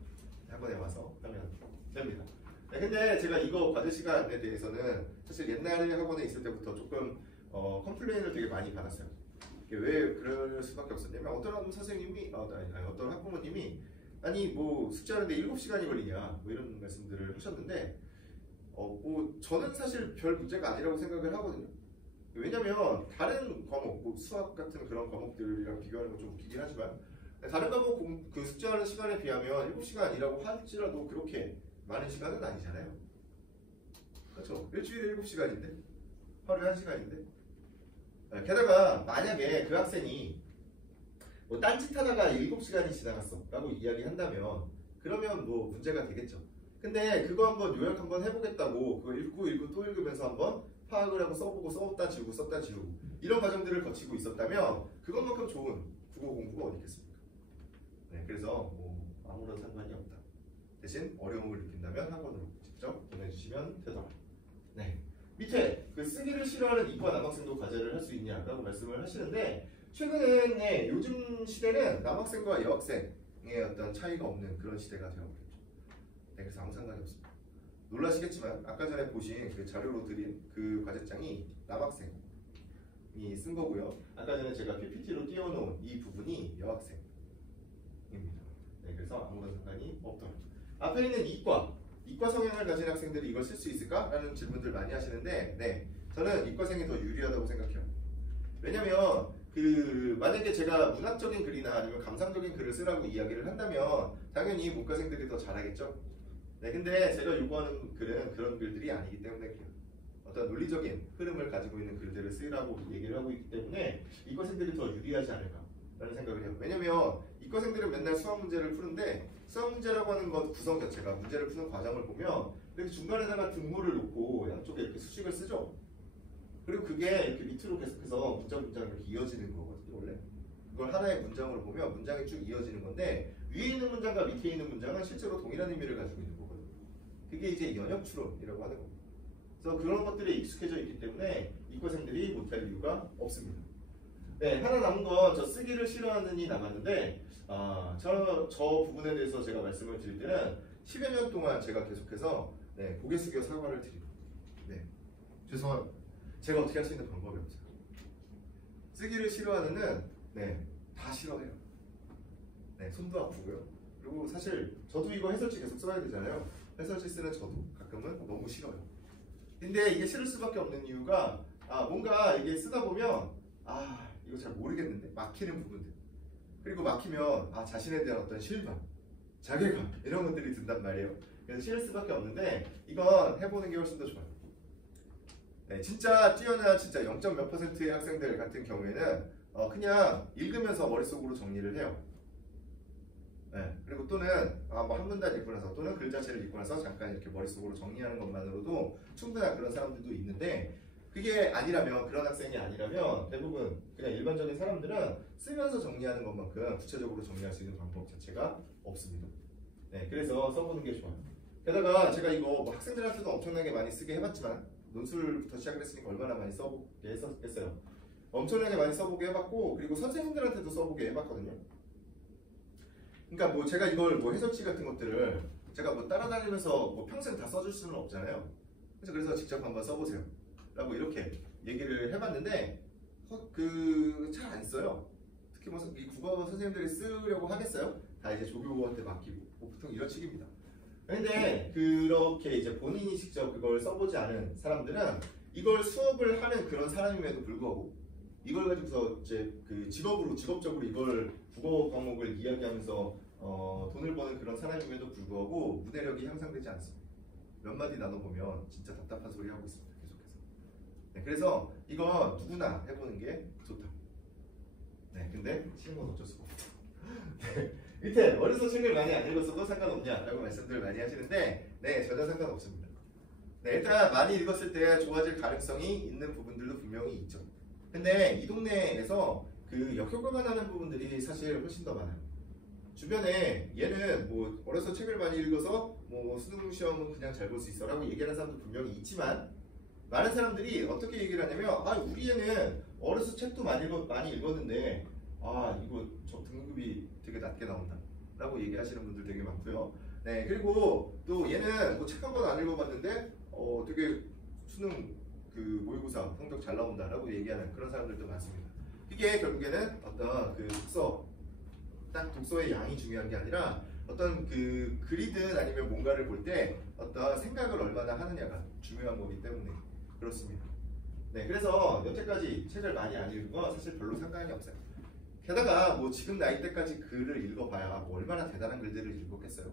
학원에 와서 하면 됩니다. 근데 제가 이거 과제 시간에 대해서는 사실 옛날에 학원에 있을 때부터 조금 컴플레인을 되게 많이 받았어요. 왜 그럴 수밖에 없었냐면 어떤 선생님이 어떤 학부모님이 아니 뭐 숙제하는데 7시간이 걸리냐 뭐 이런 말씀들을 하셨는데 뭐 저는 사실 별 문제가 아니라고 생각을 하거든요. 왜냐면 다른 과목, 뭐 수학 같은 그런 과목들이랑 비교하는 건 좀 웃기긴 하지만 다른 과목 그 숙제하는 시간에 비하면 7시간이라고 할지라도 그렇게 많은 시간은 아니잖아요. 그렇죠? 일주일에 7시간인데 하루에 1시간인데 게다가 만약에 그 학생이 뭐 딴짓하다가 7시간이 지나갔어 라고 이야기한다면 그러면 뭐 문제가 되겠죠. 근데 그거 한번 요약 한번 해보겠다고 그거 읽고 또 읽으면서 한번 파악을 하고 써보고 썼다 지우고 이런 과정들을 거치고 있었다면 그것만큼 좋은 국어 공부가 어디 있겠습니까? 그래서 뭐 아무런 상관이 없다. 대신 어려움을 느낀다면 학원으로 직접 보내주시면 되더라. 밑에 그 쓰기를 싫어하는 이과 남학생도 과제를 할 수 있냐라고 말씀을 하시는데 최근에 네, 요즘 시대는 남학생과 여학생의 어떤 차이가 없는 그런 시대가 되어버렸죠. 네, 그래서 아무 상관이 없습니다. 놀라시겠지만 아까 전에 보신 그 자료로 드린 그 과제장이 남학생이 쓴 거고요. 아까 전에 제가 PPT로 띄워놓은 이 부분이 여학생입니다. 네, 그래서 아무런 상관이 없더라고요. 앞에 있는 이과 성향을 가진 학생들이 이걸 쓸 수 있을까? 라는 질문들 많이 하시는데 네, 저는 이과생이 더 유리하다고 생각해요. 왜냐면 만약에 제가 문학적인 글이나 아니면 감상적인 글을 쓰라고 이야기를 한다면 당연히 문과생들이 더 잘하겠죠. 네, 근데 제가 요구하는 글은 그런 글들이 아니기 때문에 그래요. 어떤 논리적인 흐름을 가지고 있는 글들을 쓰라고 얘기를 하고 있기 때문에 이과생들이 더 유리하지 않을까라는 생각을 해요. 왜냐면 이과생들은 맨날 수학 문제를 푸는데 수학 문제라고 하는 것 구성 자체가 문제를 푸는 과정을 보면 이렇게 중간에다가 등호를 놓고 양쪽에 이렇게 수식을 쓰죠. 그리고 그게 이렇게 밑으로 계속해서 문장 이렇게 이어지는 거거든요. 원래 그걸 하나의 문장으로 보면 문장이 쭉 이어지는 건데 위에 있는 문장과 밑에 있는 문장은 실제로 동일한 의미를 가지고 있는 거거든요. 그게 이제 연역추론이라고 하는 겁니다. 그래서 그런 것들에 익숙해져 있기 때문에 이과생들이 못할 이유가 없습니다. 네, 하나 남은 건 저 쓰기를 싫어하는이 남았는데 저 부분에 대해서 제가 말씀을 드릴 때는 10여 년 동안 제가 계속해서 네, 고개 숙여 사과를 드립니다. 네, 죄송합니다. 제가 어떻게 할 수 있는 방법이 없어요. 쓰기를 싫어하는 네, 다 싫어해요. 네, 손도 아프고요. 그리고 사실 저도 이거 해설지 계속 써야 되잖아요. 해설지 쓰는 저도 가끔은 너무 싫어요. 근데 이게 싫을 수밖에 없는 이유가 뭔가 이게 쓰다 보면 이거 잘 모르겠는데 막히는 부분들 그리고 막히면 자신에 대한 어떤 실망, 자괴감 이런 것들이 든단 말이에요. 그래서 싫을 수밖에 없는데 이건 해보는 게 훨씬 더 좋아요. 네, 진짜 뛰어난 진짜 0. 몇 %의 학생들 같은 경우에는 그냥 읽으면서 머릿속으로 정리를 해요. 네, 그리고 또는 뭐 한 문단 읽고 나서 또는 글 자체를 읽고 나서 잠깐 이렇게 머릿속으로 정리하는 것만으로도 충분한 그런 사람들도 있는데 그게 아니라면 그런 학생이 아니라면 대부분 그냥 일반적인 사람들은 쓰면서 정리하는 것만큼 구체적으로 정리할 수 있는 방법 자체가 없습니다. 네, 그래서 써보는 게 좋아요. 게다가 제가 이거 뭐 학생들한테도 엄청나게 많이 쓰게 해봤지만 논술부터 시작을 했으니까 얼마나 많이 써보게 했었겠어요. 엄청나게 많이 써보게 해봤고 그리고 선생님들한테도 써보게 해봤거든요. 그러니까 뭐 제가 이걸 뭐 해설지 같은 것들을 제가 뭐 따라다니면서 뭐 평생 다 써줄 수는 없잖아요. 그래서 직접 한번 써보세요 라고 이렇게 얘기를 해봤는데 잘 안 써요. 특히 뭐 이 국어 선생님들이 쓰려고 하겠어요? 다 이제 조교한테 맡기고 뭐 보통 이런 식입니다. 근데 그렇게 이제 본인이 직접 그걸 써보지 않은 사람들은 이걸 수업을 하는 그런 사람임에도 불구하고 이걸 가지고서 이제 그 직업적으로 이걸 국어 과목을 이야기하면서 돈을 버는 그런 사람임에도 불구하고 문해력이 향상되지 않습니다. 몇 마디 나눠보면 진짜 답답한 소리 하고 있습니다. 계속해서. 네, 그래서 이건 누구나 해보는 게 좋다. 네, 근데 싫은 건 어쩔 수가 없다. 네, 밑에 어려서 책을 많이 안 읽었어도 상관없냐라고 말씀들 많이 하시는데 네, 전혀 상관없습니다. 네, 일단 많이 읽었을 때 좋아질 가능성이 있는 부분들도 분명히 있죠. 근데 이 동네에서 그 역효과가 나는 부분들이 사실 훨씬 더 많아요. 주변에 얘는 뭐 어려서 책을 많이 읽어서 뭐 수능 시험은 그냥 잘 볼 수 있어 라고 얘기하는 사람도 분명히 있지만 많은 사람들이 어떻게 얘기를 하냐면 우리 애는 어려서 책도 많이 읽었는데 이거 저 등급이 되게 낮게 나온다 라고 얘기하시는 분들 되게 많고요. 네, 그리고 또 얘는 뭐 책 한 번 안 읽어봤는데 되게 수능 그 모의고사 성적 잘 나온다 라고 얘기하는 그런 사람들도 많습니다. 이게 결국에는 어떤 그 딱 독서의 양이 중요한 게 아니라 어떤 그 글이든 아니면 뭔가를 볼 때 어떤 생각을 얼마나 하느냐가 중요한 거기 때문에 그렇습니다. 네, 그래서 여태까지 책을 많이 안 읽은 건 사실 별로 상관이 없어요. 게다가 뭐 지금 나이 때까지 글을 읽어봐야 뭐 얼마나 대단한 글들을 읽었겠어요.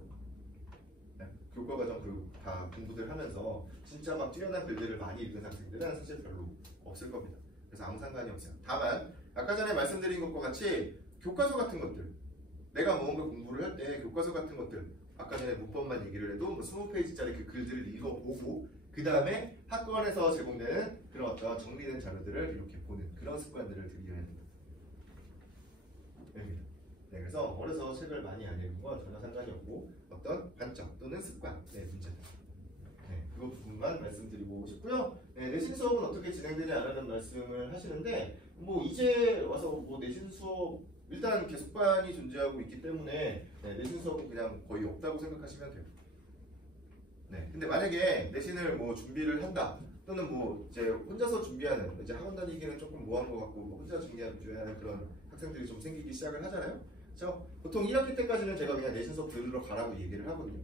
네, 교과과정 다 공부들 하면서 진짜 막 뛰어난 글들을 많이 읽은 학생들은 사실 별로 없을 겁니다. 그래서 아무 상관이 없어요. 다만 아까 전에 말씀드린 것과 같이 교과서 같은 것들 내가 뭔가 공부를 할 때 교과서 같은 것들 아까 전에 문법만 얘기를 해도 뭐 20페이지짜리 그 글들을 읽어보고 그 다음에 학원에서 제공되는 그런 어떤 정리된 자료들을 이렇게 보는 그런 습관들을 들여야 됩니다. 네, 그래서 어려서 책을 많이 안 읽은 건 전혀 상관이 없고 어떤 관점 또는 습관의 문제다. 네, 그거 부분만 말씀드리고 싶고요. 네, 내신 수업은 어떻게 진행되냐라는 말씀을 하시는데 뭐 이제 와서 뭐 내신 수업 일단 계속반이 존재하고 있기 때문에 네, 내신 수업은 그냥 거의 없다고 생각하시면 돼요. 네, 근데 만약에 내신을 뭐 준비를 한다 또는 뭐 이제 혼자서 준비하는 이제 학원 다니기는 조금 뭐한 것 같고 뭐 혼자 준비하는 그런 학생들이 좀 생기기 시작을 하잖아요. 그렇죠? 보통 1학기 때까지는 제가 그냥 내신 수업 들으러 가라고 얘기를 하거든요.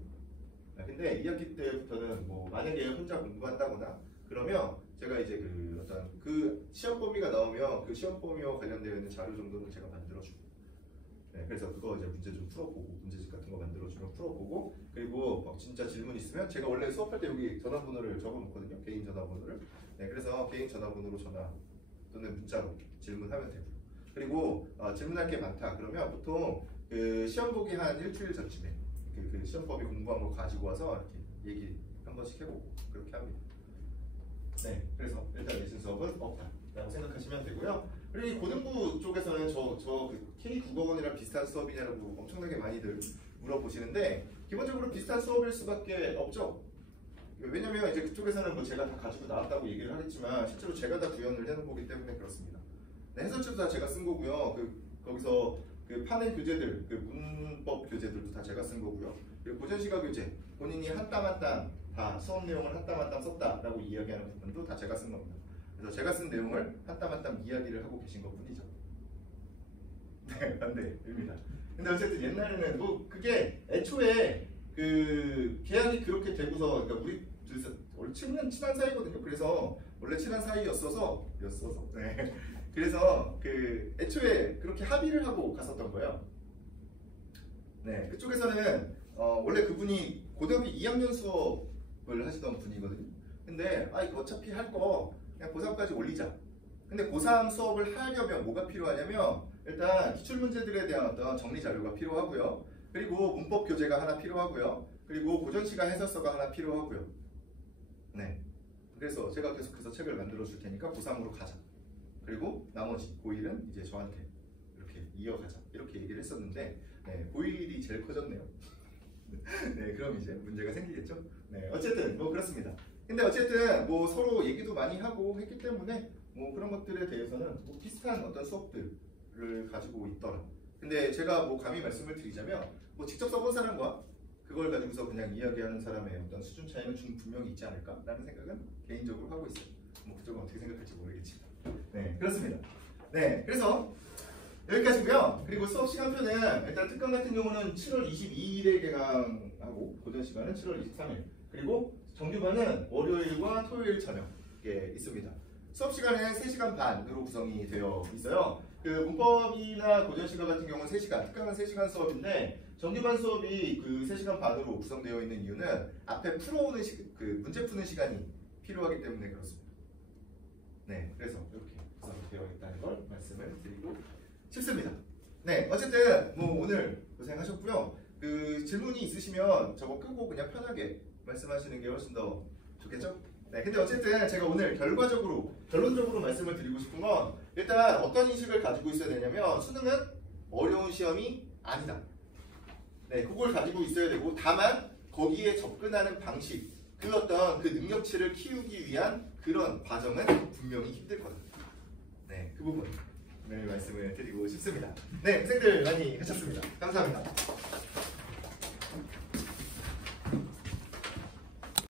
근데 2학기 때부터는 뭐 만약에 혼자 공부한다거나 그러면 제가 이제 그 어떤 그 시험 범위가 나오면 그 시험 범위와 관련되어 있는 자료 정도는 제가 만들어주고 네, 그래서 그거 이제 문제 좀 풀어보고 문제집 같은 거 만들어주면 풀어보고 그리고 막 진짜 질문 있으면 제가 원래 수업할 때 여기 전화번호를 적어놓거든요. 개인 전화번호를. 네, 그래서 개인 전화번호로 전화 또는 문자로 질문하면 되고요. 그리고 질문할 게 많다 그러면 보통 그 시험 보기 한 일주일 전쯤에 그 시험 범위 공부한 거 가지고 와서 이렇게 얘기 한 번씩 해보고 그렇게 합니다. 네, 그래서 일단 내신 수업은 없다라고 생각하시면 되고요. 그리고 고등부 쪽에서는 그 K 국어원이랑 비슷한 수업이냐고 엄청나게 많이들 물어보시는데 기본적으로 비슷한 수업일 수밖에 없죠. 왜냐면 이제 그쪽에서는 뭐 제가 다 가지고 나왔다고 얘기를 하겠지만 실제로 제가 다 구현을 해놓은 거기 때문에 그렇습니다. 네, 해설지도 다 제가 쓴 거고요. 거기서 그 파낸 교재들, 그 문법 교재들도 다 제가 쓴 거고요. 그리고 고전시가 교재, 본인이 한 땀 한 땀 다 수업 내용을 한 땀 한 땀 썼다라고 이야기하는 부분도 다 제가 쓴 겁니다. 그래서 제가 쓴 내용을 한 땀 한 땀 이야기를 하고 계신 것뿐이죠. 네, 반대입니다. 근데 어쨌든 옛날에는 뭐 그게 애초에 그 계약이 그렇게 되고서 그러니까 우리 원래 친한 사이거든요. 그래서 원래 친한 사이였어서 네. 그래서 그 애초에 그렇게 합의를 하고 갔었던 거예요. 네, 그쪽에서는 원래 그분이 고등학교 2학년 수업을 하시던 분이거든요. 근데 이거 어차피 할 거 그냥 고3까지 올리자. 근데 고3 수업을 하려면 뭐가 필요하냐면 일단 기출문제들에 대한 어떤 정리 자료가 필요하고요. 그리고 문법 교재가 하나 필요하고요. 그리고 고전시가 해설서가 하나 필요하고요. 네, 그래서 제가 계속해서 책을 만들어 줄 테니까 고3으로 가자. 그리고 나머지 고1은 이제 저한테 이렇게 이어가자 이렇게 얘기를 했었는데 네, 고1이 제일 커졌네요. 네, 그럼 이제 문제가 생기겠죠. 네, 어쨌든 뭐 그렇습니다. 근데 어쨌든 뭐 서로 얘기도 많이 하고 했기 때문에 뭐 그런 것들에 대해서는 뭐 비슷한 어떤 수업들을 가지고 있더라. 근데 제가 뭐 감히 말씀을 드리자면 뭐 직접 써본 사람과 그걸 가지고서 그냥 이야기하는 사람의 어떤 수준 차이는 분명히 있지 않을까라는 생각은 개인적으로 하고 있어요. 뭐 그쪽은 어떻게 생각할지 모르겠지만. 네, 그렇습니다. 네, 그래서 여기까지고요. 그리고 수업 시간표는 일단 특강 같은 경우는 7월 22일에 개강하고 고전 시간은 7월 23일. 그리고 정규반은 월요일과 토요일 저녁에 있습니다. 수업 시간은 3시간 반으로 구성이 되어 있어요. 그 문법이나 고전 시간 같은 경우는 3시간, 특강은 3시간 수업인데 정규반 수업이 그 3시간 반으로 구성되어 있는 이유는 앞에 풀어오는 그 문제 푸는 시간이 필요하기 때문에 그렇습니다. 네, 그래서 이렇게 구성되어 있다는 걸 말씀을 드리고 싶습니다. 네, 어쨌든 뭐 오늘 고생하셨고요. 그 질문이 있으시면 저거 끄고 그냥 편하게 말씀하시는 게 훨씬 더 좋겠죠? 네, 근데 어쨌든 제가 오늘 결론적으로 말씀을 드리고 싶은 건 일단 어떤 인식을 가지고 있어야 되냐면 수능은 어려운 시험이 아니다. 네, 그걸 가지고 있어야 되고 다만 거기에 접근하는 방식, 그 어떤 그 능력치를 키우기 위한 그런 과정은 분명히 힘들 거다. 네, 그 부분 말씀을 드리고 싶습니다. 네, 학생들 많이 하셨습니다. 감사합니다.